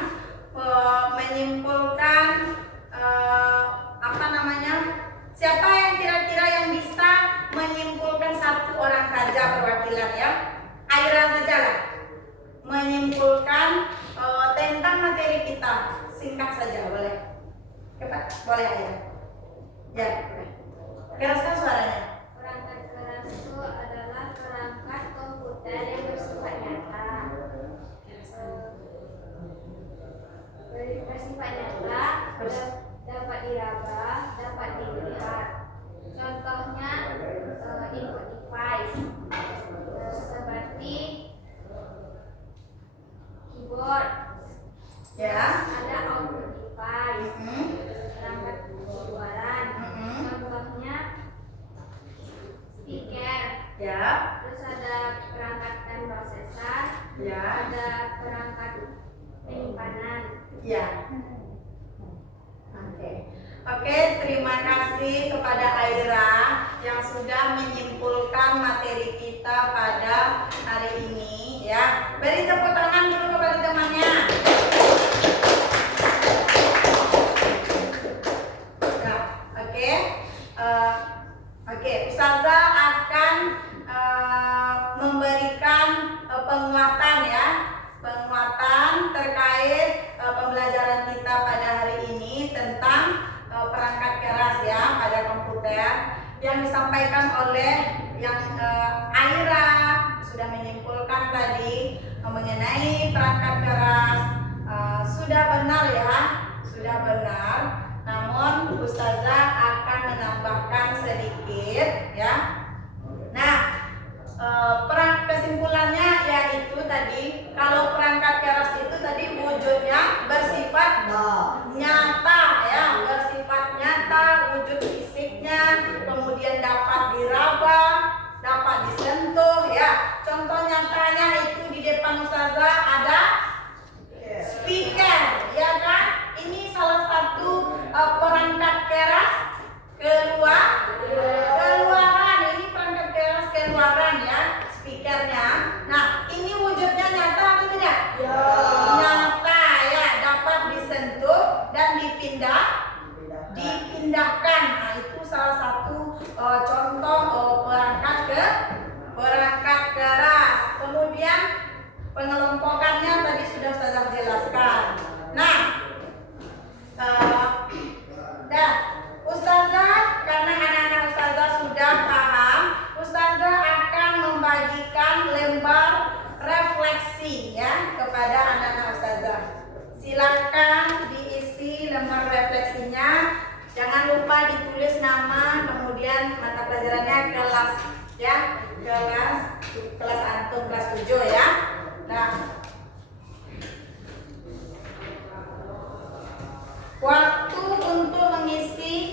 siapa yang kira-kira yang bisa menyimpulkan satu orang saja perwakilan ya. Aira saja lah menyimpulkan singkat saja boleh. Cepat, boleh aja. Ya, boleh. Keraskan suaranya. Perangkat keras itu adalah perangkat komputer yang bersifat nyata. Bersifat nyata, dapat diraba, dapat dilihat. Contohnya input device seperti keyboard. Ya. Ada output device, perangkat suara. Contohnya speaker. Ya. Terus ada perangkat time processor. Ya. Ada perangkat penyimpanan. Ya. Oke, terima kasih kepada Aira yang sudah menyimpulkan materi kita pada hari ini ya. Beri tepuk tangan dulu kepada temannya. Ya, oke. Oke, Ustazah akan memberikan penguatan ya. Penguatan terkait pembelajaran kita pada hari ini tentang perangkat keras ya pada komputer yang disampaikan oleh yang Aira sudah menyimpulkan tadi mengenai perangkat keras. Sudah benar ya, sudah benar. Namun Ustazah akan menambahkan sedikit ya. Nah, kesimpulannya yaitu tadi kalau perangkat keras itu tadi wujudnya bersifat nyata ya, bersifat nyata, wujud fisiknya, kemudian dapat diraba, dapat disentuh ya. Contoh nyatanya itu di depan Ustazah ada speaker ya kan. Ini salah satu perangkat keras keluaran. Ini perangkat keras keluaran ya, speakernya. Nah, ini wujudnya nyata atau tidak? Ya. Nyata ya, dapat disentuh dan dipindahkan. Nah, itu salah satu contoh perangkat keras. Kemudian pengelompokannya tadi sudah Ustazah jelaskan. Nah, Ustazah, karena anak-anak Ustazah sudah paham, Ustazah akan membagikan lembar refleksi ya kepada anak-anak Ustazah. Silakan diisi lembar refleksinya. Jangan lupa ditulis nama, kemudian mata pelajarannya kelas ya, kelas antum kelas 7 ya. Nah, waktu untuk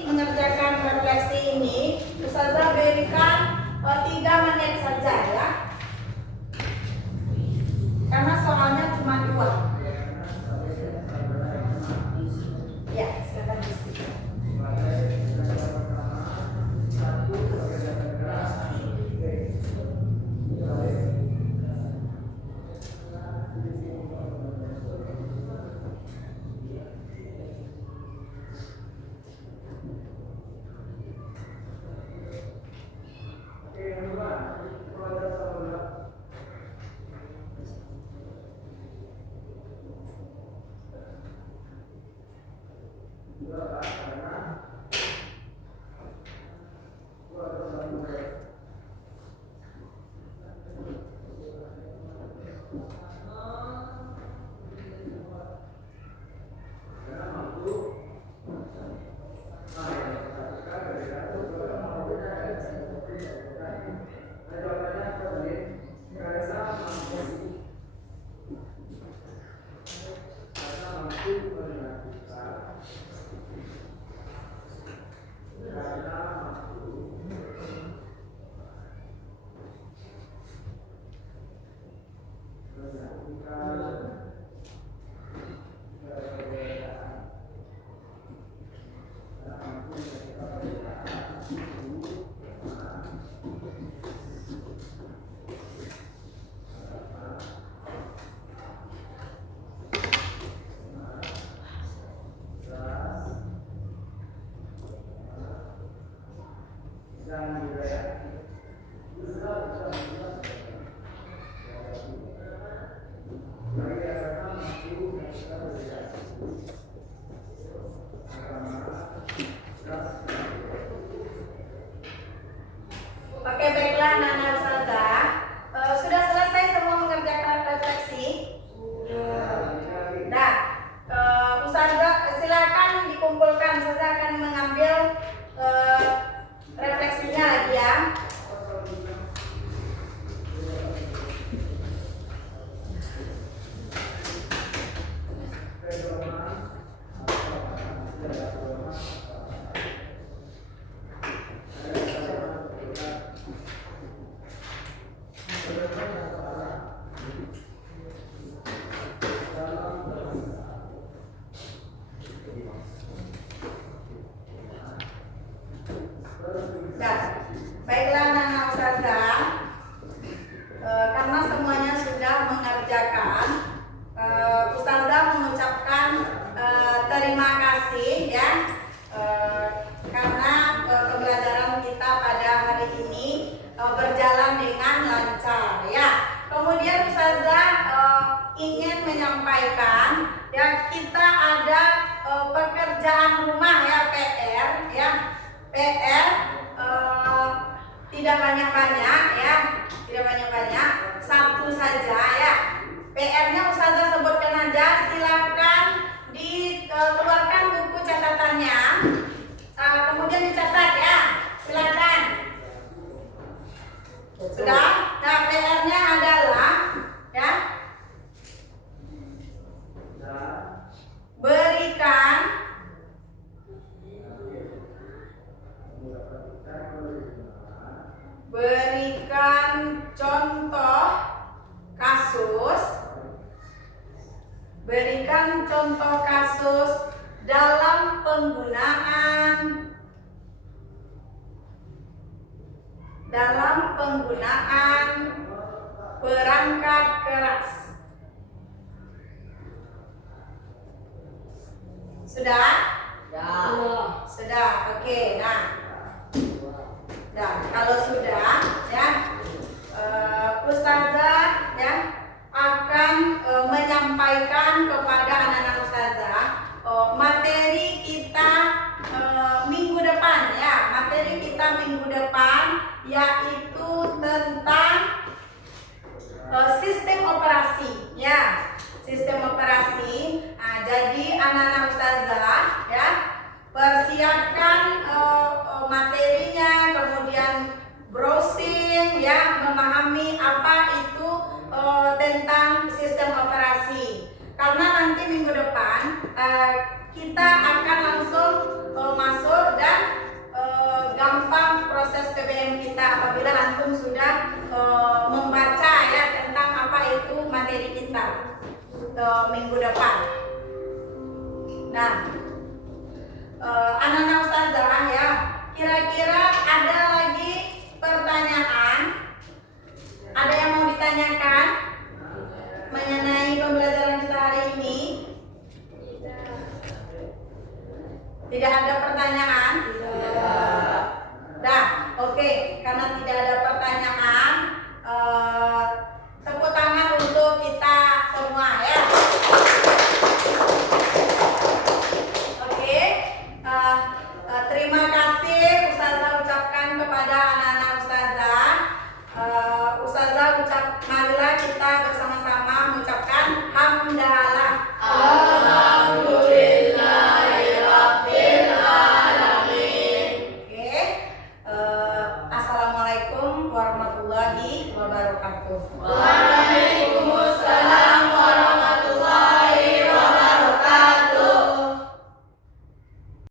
mengerjakan refleksi ini Ustazah berikan 3 menit saja ya. Karena soalnya cuma 2. Ya, silakan diskusi. ya kita ada pekerjaan rumah ya PR ya. PR tidak banyak-banyak ya, tidak banyak-banyak, satu saja ya. PR-nya Ustazah sebutkan aja, silakan dikeluarkan buku catatannya, kemudian dicatat ya, silakan. Sudah? Nah, PR-nya adalah ya, berikan contoh kasus, dalam penggunaan perangkat keras. Sudah? Ya. Sudah. Oke. Nah, kalau sudah ya, Ustazah ya akan menyampaikan kepada anak-anak Ustazah materi kita minggu depan ya. Materi kita minggu depan yaitu tentang sistem operasi ya. Sistem operasi. Nah, jadi anak-anak Ustazah ya persiapkan materinya, kemudian browsing ya, memahami apa itu tentang sistem operasi. Karena nanti minggu depan kita akan langsung masuk dan gampang proses PBM kita apabila antum sudah membaca ya tentang apa itu materi kita minggu depan. Nah, anak-anak Ustazah ya, kira-kira ada lagi pertanyaan? Ada yang mau ditanyakan mengenai pembelajaran kita hari ini? Tidak ada pertanyaan?